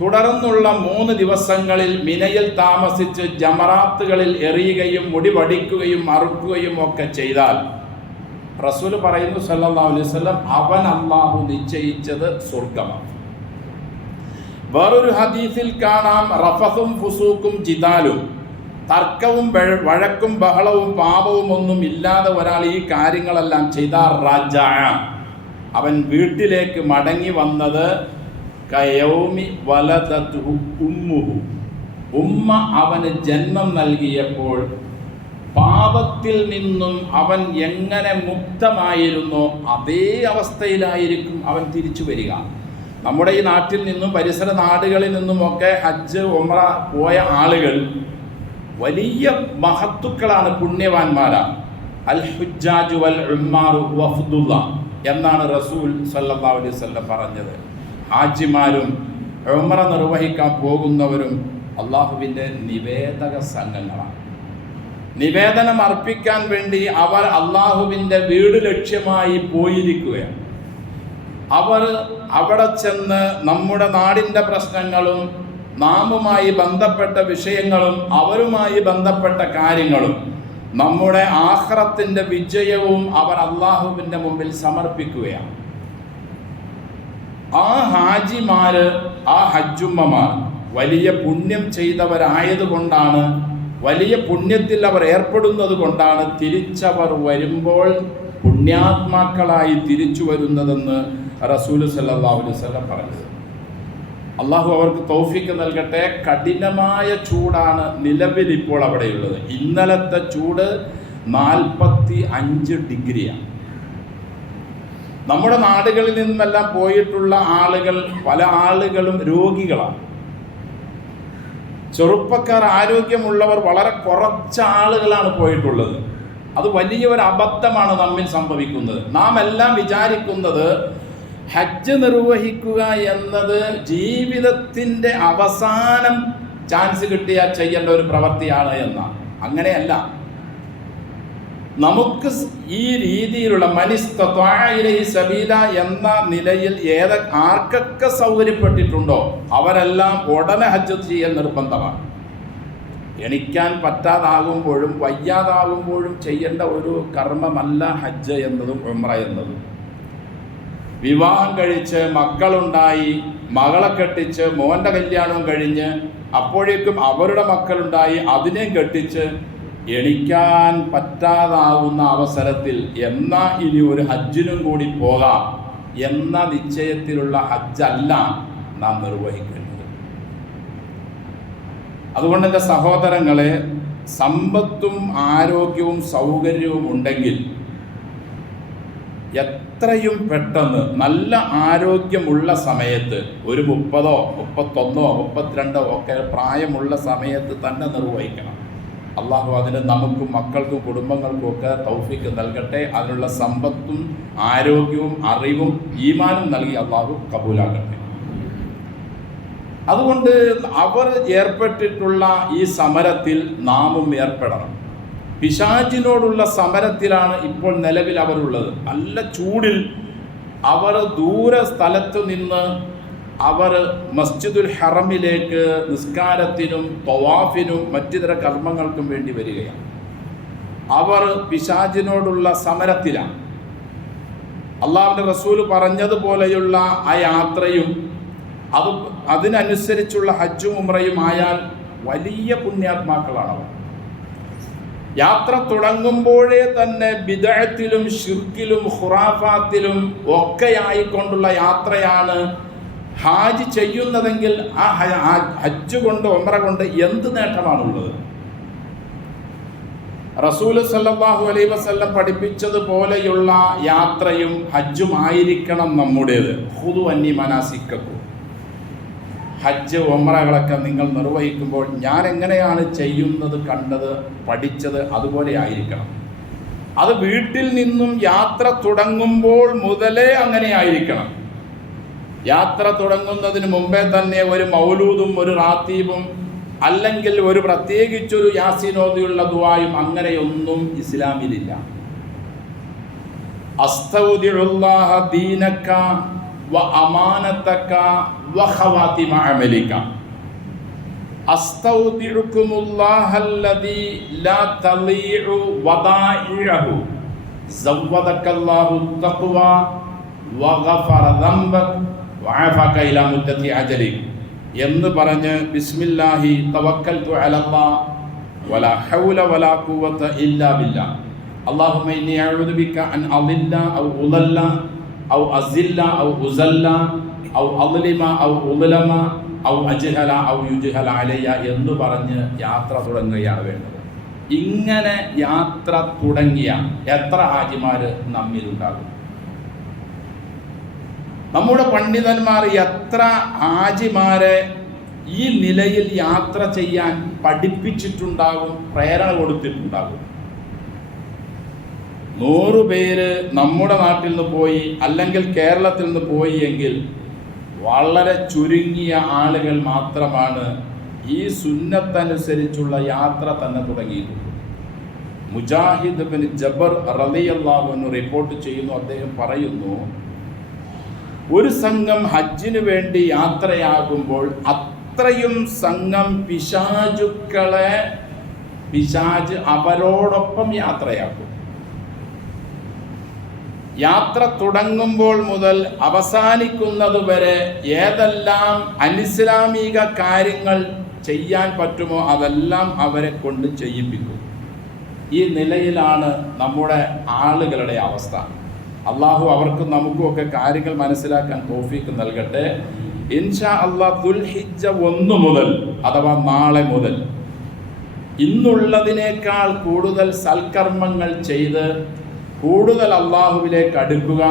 തുടർന്നുള്ള 3 ദിവസങ്ങളിൽ മിനയിൽ താമസിച്ച് ജമറാത്തുകളിൽ എറിയുകയും മുടി വടിക്കുകയും അറുക്കുകയും ഒക്കെ ചെയ്താൽ റസൂൽ പറയുന്നു സല്ലല്ലാഹു അലൈഹി വസല്ലം, അവൻ അല്ലാഹു നിശ്ചയിച്ചത് സ്വർഗ്ഗമാണ്. വേറൊരു ഹദീസിൽ കാണാം, റഫസും ഫുസൂക്കും ജിദാലും, തർക്കവും വഴക്കും ബഹളവും പാപവും ഒന്നും ഇല്ലാതെ ഒരാൾ ഈ കാര്യങ്ങളെല്ലാം ചെയ്താൽ റജഅ, അവൻ വീട്ടിലേക്ക് മടങ്ങി വന്നത് കയൗമി വലദതുഹു ഉമ്മുഹു, ഉമ്മ അവന് ജന്മം നൽകിയപ്പോൾ പാപത്തിൽ നിന്നും അവൻ എങ്ങനെ മുക്തമായിരുന്നോ അതേ അവസ്ഥയിലായിരിക്കും അവൻ തിരിച്ചു വരിക. നമ്മുടെ ഈ നാട്ടിൽ നിന്നും പരിസര നാടുകളിൽ നിന്നുമൊക്കെ ഹജ്ജ് ഉംറ പോയ ആളുകൾ വലിയ മഹത്തുക്കളാണ്, പുണ്യവാന്മാരാണ്. അൽ ഹുജ്ജാജു വൽ ഉമ്മാറു വഫ്ദുല്ല എന്നാണ് റസൂൽ സല്ലല്ലാഹു അലൈഹി വസല്ലം പറഞ്ഞത്. ഹാജിമാരും ഉംറ നിർവഹിക്കാൻ പോകുന്നവരും അള്ളാഹുവിൻ്റെ നിവേദക സംഘങ്ങളാണ്. നിവേദനം അർപ്പിക്കാൻ വേണ്ടി അവർ അള്ളാഹുവിൻ്റെ വീട് ലക്ഷ്യമായി പോയിരിക്കുകയാണ്. അവർ അവിടെ ചെന്ന് നമ്മുടെ നാടിൻ്റെ പ്രശ്നങ്ങളും നാമുമായി ബന്ധപ്പെട്ട വിഷയങ്ങളും അവരുമായി ബന്ധപ്പെട്ട കാര്യങ്ങളും നമ്മുടെ ആഖിറത്തിൻ്റെ വിജയവും അവർ അള്ളാഹുവിൻ്റെ മുമ്പിൽ സമർപ്പിക്കുകയാണ്. ആ ഹാജിമാര്, ആ ഹജ്ജുമ്മമാർ വലിയ പുണ്യം ചെയ്തവരായതുകൊണ്ടാണ്, വലിയ പുണ്യത്തിൽ അവർ ഏർപ്പെടുന്നത് കൊണ്ടാണ് തിരിച്ചവർ വരുമ്പോൾ പുണ്യാത്മാക്കളായി തിരിച്ചു വരുന്നതെന്ന് റസൂൽ സല്ലല്ലാഹു അലൈഹി വസല്ലം പറഞ്ഞത്. അള്ളാഹു അവർക്ക് തൗഫീക്ക് നൽകട്ടെ. കഠിനമായ ചൂടാണ് നിലവിൽ ഇപ്പോൾ അവിടെയുള്ളത്. ഇന്നലത്തെ ചൂട് 45 ഡിഗ്രിയാണ്. നമ്മുടെ നാടുകളിൽ നിന്നെല്ലാം പോയിട്ടുള്ള ആളുകൾ, പല ആളുകളും രോഗികളാണ്. ചെറുപ്പക്കാർ, ആരോഗ്യമുള്ളവർ വളരെ കുറച്ച് ആളുകളാണ് പോയിട്ടുള്ളത്. അത് വലിയൊരു അബദ്ധമാണ് നമ്മിൽ സംഭവിക്കുന്നത്. നാം എല്ലാം വിചാരിക്കുന്നത് ഹജ്ജ് നിർവഹിക്കുക എന്നത് ജീവിതത്തിൻ്റെ അവസാനം ചാൻസ് കിട്ടിയാൽ ചെയ്യേണ്ട ഒരു പ്രവൃത്തിയാണ് എന്നാണ്. അങ്ങനെയല്ല. നമുക്ക് ഈ രീതിയിലുള്ള മനിസ്തത്വഅ ഇലൈഹി സബീല എന്ന നിലയിൽ ആർക്കൊക്കെ സൗകര്യപ്പെട്ടിട്ടുണ്ടോ അവരെല്ലാം ഉടനെ ഹജ്ജ് ചെയ്യാൻ നിർബന്ധമാണ്. എണിക്കാൻ പറ്റാതാകുമ്പോഴും വയ്യാതാകുമ്പോഴും ചെയ്യേണ്ട ഒരു കർമ്മമല്ല ഹജ്ജ് എന്നതും ഉംറ എന്നതും. വിവാഹം കഴിച്ച് മക്കളുണ്ടായി, മകളെ കെട്ടിച്ച്, മോൻ്റെ കല്യാണം കഴിഞ്ഞ് അപ്പോഴേക്കും അവരുടെ മക്കളുണ്ടായി, അതിനെയും കെട്ടിച്ച് എണിക്കാൻ പറ്റാതാവുന്ന അവസരത്തിൽ എന്നാ ഇനി ഒരു ഹജ്ജിനും കൂടി പോകാം എന്ന നിശ്ചയത്തിലുള്ള ഹജ്ജല്ല നാം നിർവഹിക്കേണ്ടത്. അതുകൊണ്ട് എൻ്റെ സഹോദരങ്ങളെ, സമ്പത്തും ആരോഗ്യവും സൗകര്യവും ഉണ്ടെങ്കിൽ എത്രയും പെട്ടെന്ന് നല്ല ആരോഗ്യമുള്ള സമയത്ത് ഒരു 30, 31, 32 ഒക്കെ പ്രായമുള്ള സമയത്ത് തന്നെ നിർവഹിക്കണം. അള്ളാഹു അതിന് നമുക്കും മക്കൾക്കും കുടുംബങ്ങൾക്കും ഒക്കെ തൗഫീക്ക് നൽകട്ടെ. അതിനുള്ള സമ്പത്തും ആരോഗ്യവും അറിവും ഈമാനും നൽകി അള്ളാഹു കബൂലാകട്ടെ. അതുകൊണ്ട് അവർ ഏർപ്പെട്ടിട്ടുള്ള ഈ സമരത്തിൽ നാമും ഏർപ്പെടണം. പിശാചിനോടുള്ള സമരത്തിലാണ് ഇപ്പോൾ നിലവിൽ അവരുള്ളത്. നല്ല ചൂടിൽ അവർ ദൂര സ്ഥലത്ത് നിന്ന് അവർ മസ്ജിദുൽ ഹറമിലേക്ക് നിസ്കാരത്തിനും തവാഫിനും മറ്റിതര കർമ്മങ്ങൾക്കും വേണ്ടി വരികയാണ്. അവർ പിശാചിനോടുള്ള സമരത്തിലാണ്. അള്ളാഹുവിൻ്റെ റസൂൽ പറഞ്ഞതുപോലെയുള്ള ആ യാത്രയും അതിനനുസരിച്ചുള്ള ഹജ്ജും ഉംറയും ആയാൽ വലിയ പുണ്യാത്മാക്കളാണ് അവർ. യാത്ര തുടങ്ങുമ്പോഴേ തന്നെ ബിദ്അത്തിലും ഷിർക്കിലും ഖുറാഫാത്തിലും ഒക്കെ ആയിക്കൊണ്ടുള്ള യാത്രയാണ് ഹാജ് ചെയ്യുന്നതെങ്കിൽ ആ ഹജ്ജ് കൊണ്ട് ഉംറ കൊണ്ട് എന്ത് നേട്ടമാണുള്ളത്? റസൂൽ സല്ലല്ലാഹു അലൈഹി വസല്ലം പഠിപ്പിച്ചതുപോലെയുള്ള യാത്രയും ഹജ്ജും ആയിരിക്കണം നമ്മുടേത്. ഖുദു അന്നി മനാസിക്കക്കും. ഹജ്ജ് ഉംറകളൊക്കെ നിങ്ങൾ നിർവഹിക്കുമ്പോൾ ഞാൻ എങ്ങനെയാണ് ചെയ്യുന്നത്, കണ്ടത്, പഠിച്ചത് അതുപോലെ ആയിരിക്കണം. അത് വീട്ടിൽ നിന്നും യാത്ര തുടങ്ങുമ്പോൾ മുതലേ അങ്ങനെ ആയിരിക്കണം. യാത്ര തുടങ്ങുന്നതിന് മുമ്പേ തന്നെ ഒരു മൗലൂദും ഒരു റാത്തീബും അല്ലെങ്കിൽ ഒരു പ്രത്യേകിച്ചൊരു യാസീനോദിയുള്ള ദുആയും അങ്ങനെയൊന്നും ഇസ്ലാമിലില്ല. അസ്തൗദിഉല്ലാഹ ദീനക വ അമാനതക വ ഖവാതിമ അമലിക. അസ്തൗദിഉകുമുല്ലാഹല്ലദീ ലാ തളീഉ വദാഇഉഹു സവ്വദകല്ലാഹു തഖ്വ വ ഗഫറ ദംബക വഅഫക ഇലാ മുദ്ദതി അജലി എന്ന് പറഞ്ഞ് ബിസ്മില്ലാഹി തവക്കൽതു അലല്ലാഹ് വലാ ഹൗല വലാ ഖുവത ഇല്ലാ ബില്ലാഹ് അല്ലാഹുമ്മ ഇന്നി അഊദു ബിക അൻ അളില്ല ഔ ഉളല്ല ഔ അസില്ല ഔ ഉസല്ല ഔ അളിമ ഔ ഉളമ ഔ അജ്ഹല ഔ യുജ്ഹല അലയ്യ എന്ന് പറഞ്ഞ് യാത്ര തുടങ്ങുകയാണ് വേണ്ടത്. ഇങ്ങനെ യാത്ര തുടങ്ങിയ എത്ര ഹാജിമാർ നമ്മിലുണ്ടാകും? നമ്മുടെ പണ്ഡിതന്മാർ എത്ര ഹാജിമാരെ ഈ നിലയിൽ യാത്ര ചെയ്യാൻ പഠിപ്പിച്ചിട്ടുണ്ടാകും, പ്രേരണ കൊടുത്തിട്ടുണ്ടാകും? 100 പേര് നമ്മുടെ നാട്ടിൽ നിന്ന് പോയി അല്ലെങ്കിൽ കേരളത്തിൽ നിന്ന് പോയി എങ്കിൽ വളരെ ചുരുങ്ങിയ ആളുകൾ മാത്രമാണ് ഈ സുന്നത്തനുസരിച്ചുള്ള യാത്ര തന്നെ തുടങ്ങിയിട്ടുള്ളത്. മുജാഹിദ് ബിൻ ജബർ റളിയല്ലാഹു അൻഹു റിപ്പോർട്ട് ചെയ്യുന്നു, അദ്ദേഹം പറയുന്നു, ഒരു സംഘം ഹജ്ജിന് വേണ്ടി യാത്രയാകുമ്പോൾ അത്രയും സംഘം പിശാച് അവരോടൊപ്പം യാത്രയാക്കും. യാത്ര തുടങ്ങുമ്പോൾ മുതൽ അവസാനിക്കുന്നത് വരെ ഏതെല്ലാം അനിസ്ലാമിക കാര്യങ്ങൾ ചെയ്യാൻ പറ്റുമോ അതെല്ലാം അവരെ കൊണ്ട് ചെയ്യിപ്പിക്കും. ഈ നിലയിലാണ് നമ്മുടെ ആളുകളുടെ അവസ്ഥ. അള്ളാഹു അവർക്കും നമുക്കും ഒക്കെ കാര്യങ്ങൾ മനസ്സിലാക്കാൻ തൗഫീക്ക് നൽകട്ടെ. ഇൻഷാ അള്ളാഹ് ദുൽഹിജ്ജ 1 മുതൽ അഥവാ നാളെ മുതൽ ഇന്നുള്ളതിനേക്കാൾ കൂടുതൽ സൽക്കർമ്മങ്ങൾ ചെയ്ത് കൂടുതൽ അള്ളാഹുവിലേക്ക് അടുക്കുക,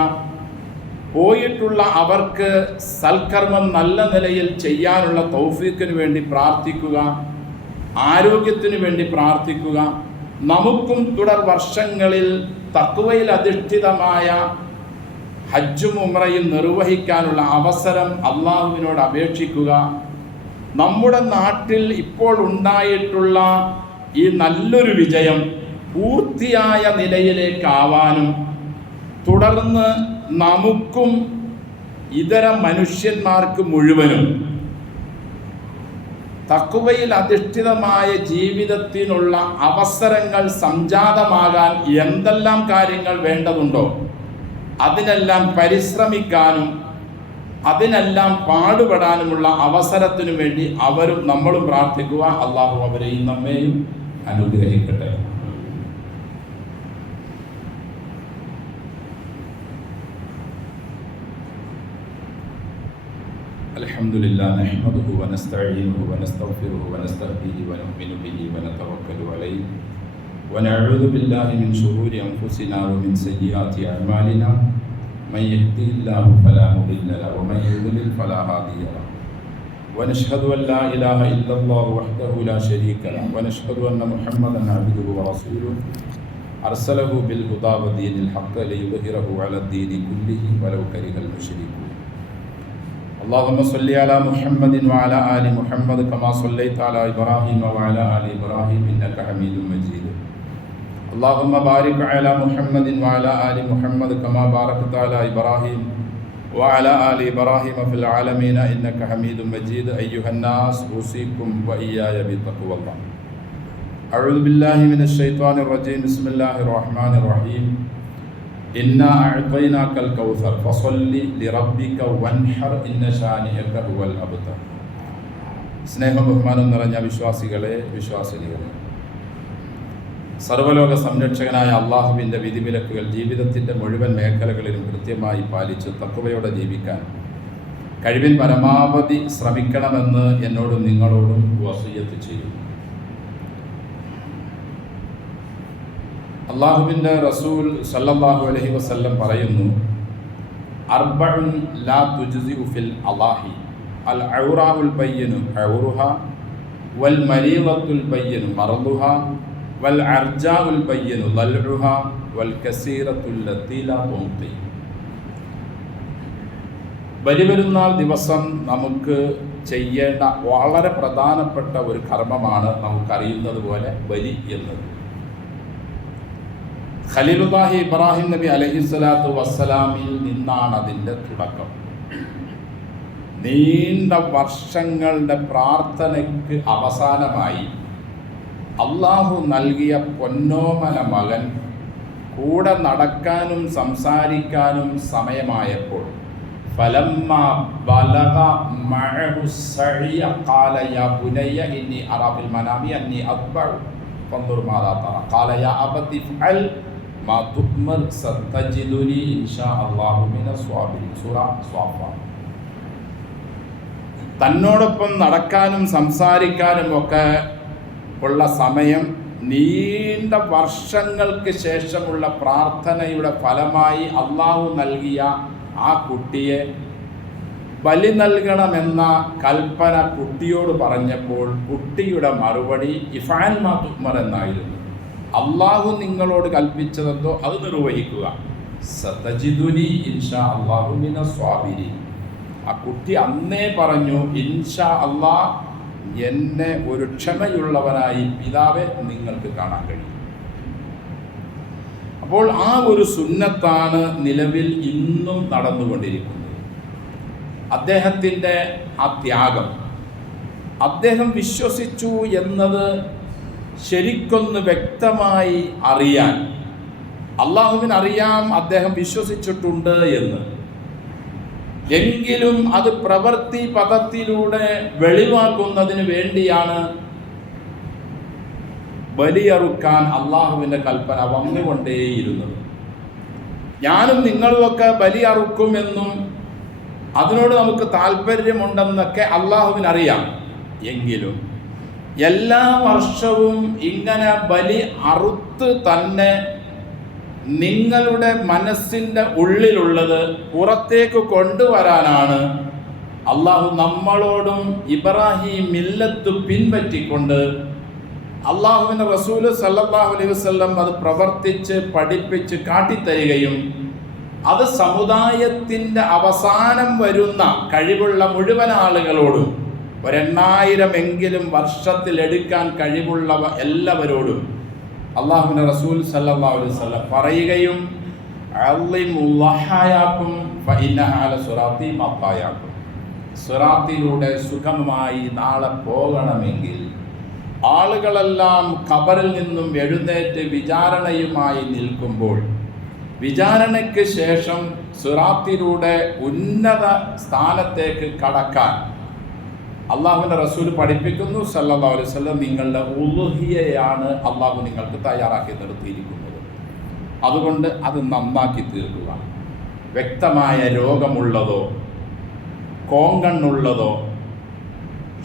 പോയിട്ടുള്ള അവർക്ക് സൽക്കർമ്മം നല്ല നിലയിൽ ചെയ്യാനുള്ള തൗഫീക്കിന് വേണ്ടി പ്രാർത്ഥിക്കുക, ആരോഗ്യത്തിന് വേണ്ടി പ്രാർത്ഥിക്കുക. നമുക്കും തുടർ വർഷങ്ങളിൽ തഖ്വയിൽ അധിഷ്ഠിതമായ ഹജ്ജും ഉംറയും നിർവഹിക്കാനുള്ള അവസരം അള്ളാഹുവിനോട് അപേക്ഷിക്കുക. നമ്മുടെ നാട്ടിൽ ഇപ്പോൾ ഉണ്ടായിട്ടുള്ള ഈ നല്ലൊരു വിജയം പൂർത്തിയായ നിലയിലേക്കാവാനും തുടർന്ന് നമുക്കും ഇതര മനുഷ്യന്മാർക്ക് മുഴുവനും തഖ്വയിൽ അധിഷ്ഠിതമായ ജീവിതത്തിനുള്ള അവസരങ്ങൾ സംജാതമാകാൻ എന്തെല്ലാം കാര്യങ്ങൾ വേണ്ടതുണ്ടോ അതിനെല്ലാം പരിശ്രമിക്കാനും അതിനെല്ലാം പാടുപെടാനുമുള്ള അവസരത്തിനു വേണ്ടി അവരും നമ്മളും പ്രാർത്ഥിക്കുക. അള്ളാഹു അവരെയും നമ്മെയും അനുഗ്രഹിക്കട്ടെ. അൽഹംദുലില്ലാഹി നഹ്മദുഹു വനസ്തഈനുഹു വനസ്തഗ്ഫിറുഹു വനസ്തഹ്ദിഹി വനുഅ്മിനു ബിഹി വനതവക്കലു അലൈഹി ونعوذ بالله من شرور أنفسنا ومن سيئات أعمالنا من يهده الله فلا مضل له ومن يضلل فلا هادي له ونشهد أن لا إله إلا الله وحده لا شريك له ونشهد أن محمدا عبده ورسوله أرسله بالهدى ودين الحق ليظهره على الدين كله ولو كره المشركون اللهم صل على محمد وعلى آل محمد كما صليت على إبراهيم وعلى آل إبراهيم إنك حميد مجيد اللهم بارك على محمد وعلى آل محمد كما باركت على إبراهيم وعلى آل إبراهيم في العالمين إنك حميد مجيد أيها الناس أوصيكم وإياي بتقوى الله أعوذ بالله من الشيطان الرجيم بسم الله الرحمن الرحيم إنا أعطيناك الكوثر فصل لربك وانحر إن شانئك هو الأبتر സ്നേഹം ബഹുമാനം നിറഞ്ഞ വിശ്വാസികളെ വിശ്വാസിനികളെ, സർവ്വലോക സംരക്ഷകനായ അള്ളാഹുവിൻ്റെ വിധിവിലക്കുകൾ ജീവിതത്തിൻ്റെ മുഴുവൻ മേഖലകളിലും കൃത്യമായി പാലിച്ച് തഖ്വയോടെ ജീവിക്കാൻ കഴിവിൻ പരമാവധി ശ്രമിക്കണമെന്ന് എന്നോടും നിങ്ങളോടും വസിയ്യത്ത് ചെയ്യുന്നു. അള്ളാഹുവിൻ്റെ റസൂൽ സല്ലല്ലാഹു അലൈഹി വസല്ലം പറയുന്നു, അർബഉൻ ലാ തുജ്സിഉ ഫിൽ അളാഹി അൽ ഔറാഉൽ ബയ്യിനു ഔറുഹ വൽ മരീളത്തുൽ ബയ്യിനു മർളുഹ വൽ അർജാഉൽ ബയ്യിനു ദൽഉഹ വൽ കസീറത്തുൽ ലത്തി ലാ തുംതി. ബലിപെരുന്നാൾ ദിവസം നമുക്ക് ചെയ്യേണ്ട വളരെ പ്രധാനപ്പെട്ട ഒരു കർമ്മമാണ് നമുക്കറിയുന്നത് പോലെ ബലി എന്നത്. ഖലീലുല്ലാഹി ഇബ്രാഹിം നബി അലൈഹിസ്സലാത്തു വസ്സലാമിൽ നിന്നാണ് അതിൻ്റെ തുടക്കം. നീണ്ട വർഷങ്ങളുടെ പ്രാർത്ഥനയ്ക്ക് അവസാനമായി അള്ളാഹു നൽകിയ പൊന്നോമന മകൻ കൂടെ നടക്കാനും സംസാരിക്കാനും സമയമായപ്പോൾ ഫലമ്മാ ബലഗ മഅഹു സഇയ ഖാല യാ ബുനയ്യ ഇന്നി അറാ ഫിൽ മനാമി അന്നി അത്ബഉ ഫൻദുർ മാദാ തറ ഖാല യാ അബതി ഫഅൽ മാ തുഅ്മർ സതജിദുനി ഇൻഷാ അല്ലാഹു മിനസ് സ്വാബിരീൻ. സൂറ സ്വാഫാത്ത്. തന്നോടൊപ്പം നടക്കാനും സംസാരിക്കാനും ഒക്കെ ഉള്ള സമയം നീണ്ട വർഷങ്ങൾക്ക് ശേഷമുള്ള പ്രാർത്ഥനയുടെ ഫലമായി അള്ളാഹു നൽകിയ ആ കുട്ടിയെ ബലി നൽകണമെന്ന കൽപ്പന കുട്ടിയോട് പറഞ്ഞപ്പോൾ കുട്ടിയുടെ മറുപടി ഇഫഅൽ മാ തുഅ്മർ എന്നായിരുന്നു. അള്ളാഹു നിങ്ങളോട് കൽപ്പിച്ചതെന്തോ അത് നിർവഹിക്കുക. സതജിദുനി ഇൻഷാ അല്ലാഹു മിനസ് സ്വാബിരീൻ. ആ കുട്ടി അന്നേ പറഞ്ഞു, ഇൻഷാ അല്ലാഹ് എന്നെ ഒരു ക്ഷമയുള്ളവനായി പിതാവെ നിങ്ങൾക്ക് കാണാൻ കഴിയും. അപ്പോൾ ആ ഒരു സുന്നത്താണ് നിലവിൽ ഇന്നും നടന്നുകൊണ്ടിരിക്കുന്നത്. അദ്ദേഹത്തിൻ്റെ ആ ത്യാഗം, അദ്ദേഹം വിശ്വസിച്ചു എന്നത് ശരിക്കൊന്ന് വ്യക്തമായി അറിയാൻ അള്ളാഹുവിനറിയാം അദ്ദേഹം വിശ്വസിച്ചിട്ടുണ്ട് എന്ന്. എങ്കിലും അത് പ്രവൃത്തി പദത്തിലൂടെ വെളിവാക്കുന്നതിന് വേണ്ടിയാണ് ബലിയറുക്കാൻ അള്ളാഹുവിൻ്റെ കൽപ്പന വന്നുകൊണ്ടേയിരുന്നത്. ഞാനും നിങ്ങളുമൊക്കെ ബലിയറുക്കുമെന്നും അതിനോട് നമുക്ക് താല്പര്യമുണ്ടെന്നൊക്കെ അള്ളാഹുവിനറിയാം. എങ്കിലും എല്ലാ വർഷവും ഇങ്ങനെ ബലി അറുത്ത് തന്നെ നിങ്ങളുടെ മനസ്സിൻ്റെ ഉള്ളിലുള്ളത് പുറത്തേക്ക് കൊണ്ടുവരാനാണ് അള്ളാഹു നമ്മളോടും ഇബ്രാഹിം മില്ലത്ത് പിൻപറ്റിക്കൊണ്ട് അള്ളാഹുവിൻ്റെ റസൂല് സല്ലല്ലാഹു അലൈഹി വസല്ലം അത് പ്രവർത്തിച്ച് പഠിപ്പിച്ച് കാട്ടിത്തരികയും അത് സമുദായത്തിൻ്റെ അവസാനം വരുന്ന കഴിവുള്ള മുഴുവൻ ആളുകളോടും 8000 വർഷത്തിലെടുക്കാൻ കഴിവുള്ള എല്ലാവരോടും അള്ളാഹുവിൻ്റെ റസൂൽ സല്ലല്ലാഹു അലൈഹി വസല്ലം പറയുകയും അള്ളിമുല്ലഹായാക്കും ഫഇന്നഹാ ലസിറാത്തി മത്തായാക്കും. സിറാത്തിലൂടെ സുഖമായി നാളെ പോകണമെങ്കിൽ ആളുകളെല്ലാം ഖബറിൽ നിന്നും എഴുന്നേറ്റ് വിചാരണയുമായി നിൽക്കുമ്പോൾ വിചാരണയ്ക്ക് ശേഷം സിറാത്തിലൂടെ ഉന്നത സ്ഥാനത്തേക്ക് കടക്കാൻ അള്ളാഹുവിൻ്റെ റസൂൽ പഠിപ്പിക്കുന്നു സല്ലല്ലാഹു അലൈഹി വസല്ലം, നിങ്ങളുടെ ഉളുഹിയയാണ് അള്ളാഹു നിങ്ങൾക്ക് തയ്യാറാക്കി നിർത്തിയിരിക്കുന്നത്. അതുകൊണ്ട് അത് നന്നാക്കി തീർക്കുക. വ്യക്തമായ രോഗമുള്ളതോ കോങ്കണ്ണുള്ളതോ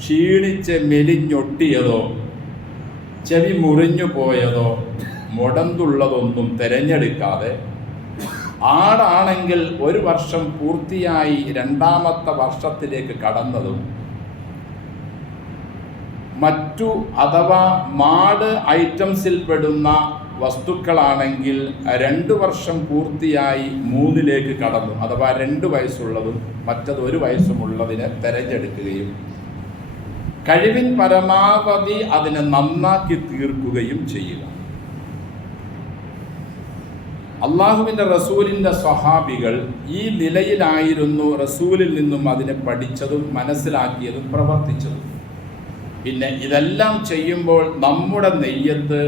ക്ഷീണിച്ച് മെലിഞ്ഞൊട്ടിയതോ ചെവി മുറിഞ്ഞു പോയതോ മുടന്തുള്ളതൊന്നും തിരഞ്ഞെടുക്കാതെ, ആടാണെങ്കിൽ 1 വർഷം പൂർത്തിയായി 2ാമത്തെ വർഷത്തിലേക്ക് കടന്നതും, മറ്റു അഥവാ മാട് ഐറ്റംസിൽ പെടുന്ന വസ്തുക്കളാണെങ്കിൽ 2 വർഷം പൂർത്തിയായി 3ലേക്ക് കടന്നു, അഥവാ 2 വയസ്സുള്ളതും മറ്റത് 1 വയസ്സുമുള്ളതിനെ തിരഞ്ഞെടുക്കുകയും കഴിവിൻ പരമാവധി അതിനെ നന്നാക്കി തീർക്കുകയും ചെയ്യുക. അള്ളാഹുവിൻ്റെ റസൂലിൻ്റെ സ്വഹാബികൾ ഈ നിലയിലായിരുന്നു റസൂലിൽ നിന്നും അതിനെ പഠിച്ചതും മനസ്സിലാക്കിയതും പ്രവർത്തിച്ചതും. പിന്നെ ഇതെല്ലാം ചെയ്യുമ്പോൾ നമ്മുടെ നെയ്യത്ത്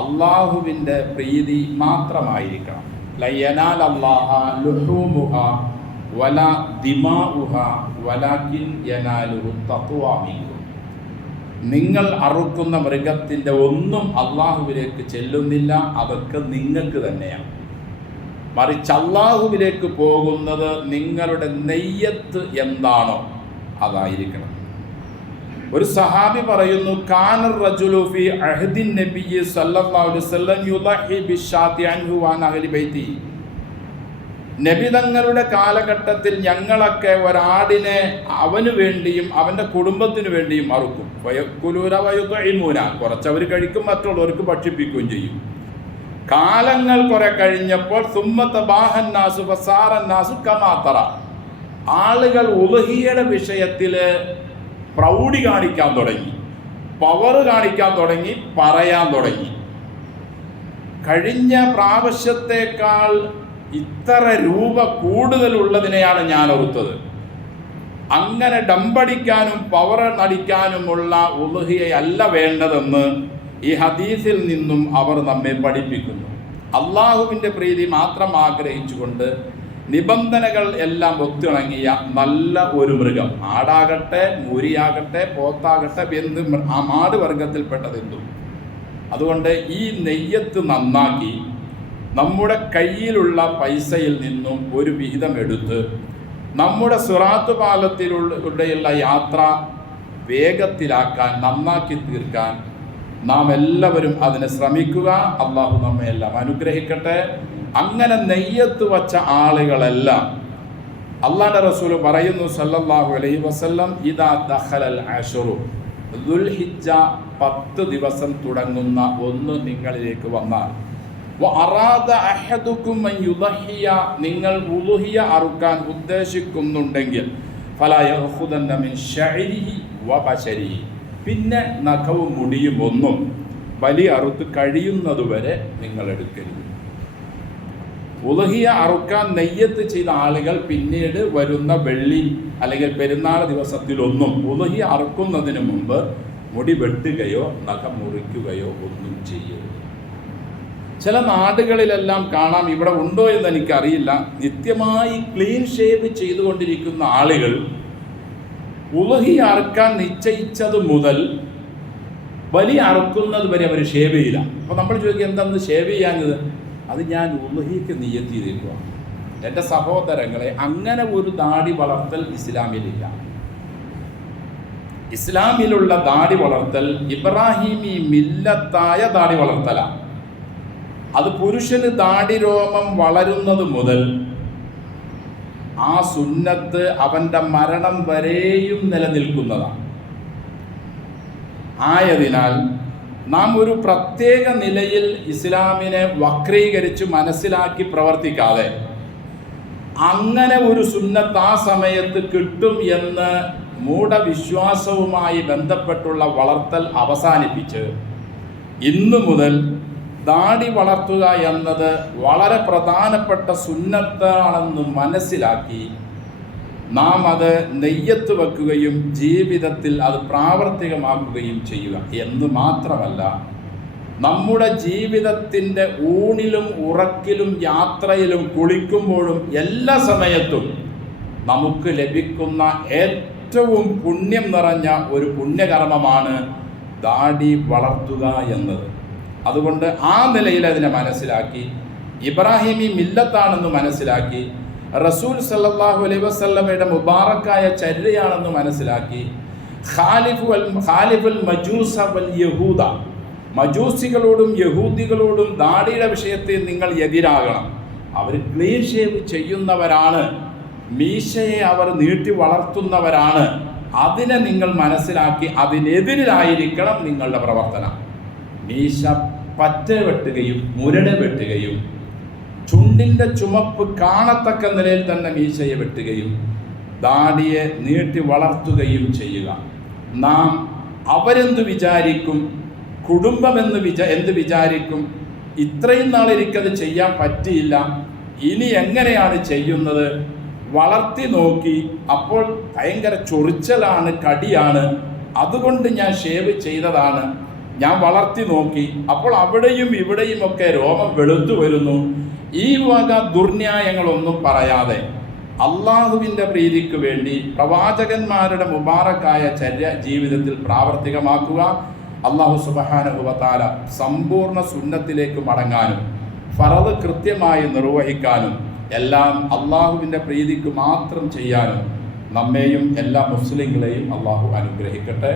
അള്ളാഹുവിൻ്റെ പ്രീതി മാത്രമായിരിക്കണം. ലയനാലല്ലാഹ ലുഹൂമുഹാ വലാ ദിമാഉഹാ വലാകിൻ യനാലുഹു തഖ്വാ മിൻകും. നിങ്ങൾ അറുക്കുന്ന മൃഗത്തിൻ്റെ ഒന്നും അള്ളാഹുവിലേക്ക് ചെല്ലുന്നില്ല, അതൊക്കെ നിങ്ങൾക്ക് തന്നെയാണ്. മറിച്ച് അള്ളാഹുവിലേക്ക് പോകുന്നത് നിങ്ങളുടെ നെയ്യത്ത് എന്താണോ അതായിരിക്കണം. ഒരു സഹാബി പറയുന്നു, കാനർ റജുലു ഫി അഹ്ദിൻ നബിയ്യി സല്ലല്ലാഹു അലൈഹി വസല്ലം യുളഹി ബിശാത്തി അൻഹു വഅൻ അഹ്ലി ബൈതി. നബി തങ്ങളുടെ കാലഘട്ടത്തിൽ ഞങ്ങളൊക്കെ ഒരാടിനെ അവന് വേണ്ടിയും അവൻ്റെ കുടുംബത്തിന് വേണ്ടിയും അറുക്കും. വയക്കുലൂന വയുതഇമൂന, കുറച്ചവർ കഴിക്കും, മറ്റുള്ളവർക്ക് ഭക്ഷിപ്പിക്കുകയും ചെയ്യും. കാലങ്ങൾ കുറെ കഴിഞ്ഞപ്പോൾ സുമ്മത്ത ബാഹന്നാസു ഫസാറന്നാസു കമാതറ, ആളുകൾ ഉളുഹിയുടെ വിഷയത്തിൽ പ്രൗഢി കാണിക്കാൻ തുടങ്ങി, പവർ കാണിക്കാൻ തുടങ്ങി, പറയാൻ തുടങ്ങി. കഴിഞ്ഞ പ്രാവശ്യത്തേക്കാൾ ഇത്ര രൂപ കൂടുതലുള്ളതിനെയാണ് ഞാൻ ഓർത്തത്. അങ്ങനെ ഡമ്പടിക്കാനും പവർ നടിക്കാനുമുള്ള ഉളുഹിയല്ല വേണ്ടതെന്ന് ഈ ഹദീസിൽ നിന്നും അവർ നമ്മെ പഠിപ്പിക്കുന്നു. അള്ളാഹുവിൻ്റെ പ്രീതി മാത്രം ആഗ്രഹിച്ചുകൊണ്ട് നിബന്ധനകൾ എല്ലാം ഒത്തിണങ്ങിയ നല്ല ഒരു മൃഗം, ആടാകട്ടെ മൂരിയാകട്ടെ പോത്താകട്ടെ, എന്ത് ആ മാട് വർഗത്തിൽപ്പെട്ടതെന്തും. അതുകൊണ്ട് ഈ നെയ്യത്ത് നന്നാക്കി നമ്മുടെ കയ്യിലുള്ള പൈസയിൽ നിന്നും ഒരു വിഹിതം എടുത്ത് നമ്മുടെ സിറാത്ത് പാലത്തിലൂടെയുള്ള യാത്ര വേഗത്തിലാക്കാൻ, നന്നാക്കി തീർക്കാൻ നാം എല്ലാവരും അതിനെ ശ്രമിക്കുക. അള്ളാഹു നമ്മെ എല്ലാം അനുഗ്രഹിക്കട്ടെ. അങ്ങനെ നെയ്യത്ത് വച്ച ആളുകളെല്ലാം അള്ളാഹുവിൻ്റെ റസൂൽ പറയുന്നു സല്ലല്ലാഹു അലൈഹി വസല്ലം, ഇദാ ദഖലൽ അശ്റു, ദുൽഹിജ്ജ 10 ദിവസം തുടങ്ങുന്ന 1 നിങ്ങളിലേക്ക് വന്നാൽ, വഅറാദ അഹദുകും അൻ യുദഹിയ, നിങ്ങൾ ഉളുഹിയ അറുക്കാൻ ഉദ്ദേശിക്കുന്നുണ്ടെങ്കിൽ, ഫലാ യഖുദന്ന മിൻ ശഅരിഹി വബശരിഹി, പിന്നെ നഖവും മുടിയും ഒന്നും ബലി അറുത്ത് കഴിയുന്നതുവരെ നിങ്ങൾ എടുക്കരുത്. ഉളുഹിയ അറുക്കാൻ നെയ്യത്ത് ചെയ്ത ആളുകൾ പിന്നീട് വരുന്ന വെള്ളി അല്ലെങ്കിൽ പെരുന്നാൾ ദിവസത്തിലൊന്നും ഉളുഹിയ അറുക്കുന്നതിന് മുമ്പ് മുടി വെട്ടുകയോ നഖം മുറിക്കുകയോ ഒന്നും ചെയ്യരുത്. ചില നാടുകളിലെല്ലാം കാണാം, ഇവിടെ ഉണ്ടോ എന്ന് എനിക്കറിയില്ല, നിത്യമായി ക്ലീൻ ഷേവ് ചെയ്തുകൊണ്ടിരിക്കുന്ന ആളുകൾ ഉളുഹിയ അറുക്കാൻ നിശ്ചയിച്ചത് മുതൽ ബലി അറുക്കുന്നത് വരെ അവർ ഷേവ് ചെയ്യില്ല. അപ്പോൾ നമ്മൾ ചോദിക്കുക, എന്താണെന്ന് ഷേവ് ചെയ്യാഞ്ഞത്? അത് ഞാൻ ഉളുഹിക്ക് നിയ്യത്ത് ചെയ്തിരിക്കുക. എൻ്റെ സഹോദരങ്ങളെ, അങ്ങനെ ഒരു ദാടി വളർത്തൽ ഇസ്ലാമിലില്ല. ഇസ്ലാമിലുള്ള ദാടി വളർത്തൽ ഇബ്രാഹിമി മില്ലത്തായ ദാടി വളർത്തലാണ്. അത് പുരുഷന് ദാടി രോമം വളരുന്നത് മുതൽ ആ സുന്നത്ത് അവൻ്റെ മരണം വരെയും നിലനിൽക്കുന്നതാണ്. ആയതിനാൽ നാം ഒരു പ്രത്യേക നിലയിൽ ഇസ്ലാമിനെ വക്രീകരിച്ച് മനസ്സിലാക്കി പ്രവർത്തിക്കാതെ, അങ്ങനെ ഒരു സുന്നത്ത് ആ സമയത്ത് കിട്ടും എന്ന് മൂഢവിശ്വാസവുമായി ബന്ധപ്പെട്ടുള്ള വളർത്തൽ അവസാനിപ്പിച്ച് ഇന്നു മുതൽ ദാടി വളർത്തുക എന്നത് വളരെ പ്രധാനപ്പെട്ട സുന്നത്താണെന്ന് മനസ്സിലാക്കി നാം അത് നെയ്യത്ത് വെക്കുകയും ജീവിതത്തിൽ അത് പ്രാവർത്തികമാക്കുകയും ചെയ്യുക എന്ന് മാത്രമല്ല, നമ്മുടെ ജീവിതത്തിൻ്റെ ഊണിലും ഉറക്കിലും യാത്രയിലും കുളിക്കുമ്പോഴും എല്ലാ സമയത്തും നമുക്ക് ലഭിക്കുന്ന ഏറ്റവും പുണ്യം നിറഞ്ഞ ഒരു പുണ്യകർമ്മമാണ് ദാടി വളർത്തുക എന്നത്. അതുകൊണ്ട് ആ നിലയിൽ അതിനെ മനസ്സിലാക്കി, ഇബ്രാഹിമി മില്ലത്താണെന്ന് മനസ്സിലാക്കി, റസൂൽ സല്ലല്ലാഹു അലൈഹി വസല്ലമയുടെ മുബാറക്കായ ചര്യയാണെന്ന് മനസ്സിലാക്കി, ഖാലിഫുൽ മജൂസ വൽ യഹൂദ, മജൂസികളോടും യഹൂദികളോടും ദാടിയുടെ വിഷയത്തിൽ നിങ്ങൾ എതിരാകണം. അവർ ക്ലീൻ ഷേവ് ചെയ്യുന്നവരാണ്, മീശയെ അവർ നീട്ടി വളർത്തുന്നവരാണ്. അതിനെ നിങ്ങൾ മനസ്സിലാക്കി അതിനെതിരായിരിക്കണം നിങ്ങളുടെ പ്രവർത്തനം. മീശ പറ്റ വെട്ടുകയും മുരട വെട്ടുകയും ചുണ്ടിൻ്റെ ചുമപ്പ് കാണത്തക്ക നിലയിൽ തന്നെ മീശയെ വെട്ടുകയും ദാടിയെ നീട്ടി വളർത്തുകയും ചെയ്യുക. നാം അവരെന്തു വിചാരിക്കും, കുടുംബമെന്ന് എന്ത് വിചാരിക്കും, ഇത്രയും നാൾ എനിക്കത് ചെയ്യാൻ പറ്റിയില്ല, ഇനി എങ്ങനെയാണ് ചെയ്യുന്നത്, വളർത്തി നോക്കി, അപ്പോൾ ഭയങ്കര ചൊറിച്ചലാണ്, കടിയാണ്, അതുകൊണ്ട് ഞാൻ ഷേവ് ചെയ്തതാണ്, ഞാൻ വളർത്തി നോക്കി, അപ്പോൾ അവിടെയും ഇവിടെയും ഒക്കെ രോമം വെളുത്തു വരുന്നു. ഈ വക ദുർന്യായങ്ങളൊന്നും പറയാതെ അള്ളാഹുവിൻ്റെ പ്രീതിക്ക് വേണ്ടി പ്രവാചകന്മാരുടെ മുബാറക്കായ ചര്യ ജീവിതത്തിൽ പ്രാവർത്തികമാക്കുക. അള്ളാഹു സുബ്ഹാനഹു വ തആല സമ്പൂർണ്ണ സുന്നത്തിലേക്ക് മടങ്ങാനും ഫറദ് കൃത്യമായി നിർവഹിക്കാനും എല്ലാം അള്ളാഹുവിൻ്റെ പ്രീതിക്ക് മാത്രം ചെയ്യാനും നമ്മെയും എല്ലാ മുസ്ലിങ്ങളെയും അള്ളാഹു അനുഗ്രഹിക്കട്ടെ.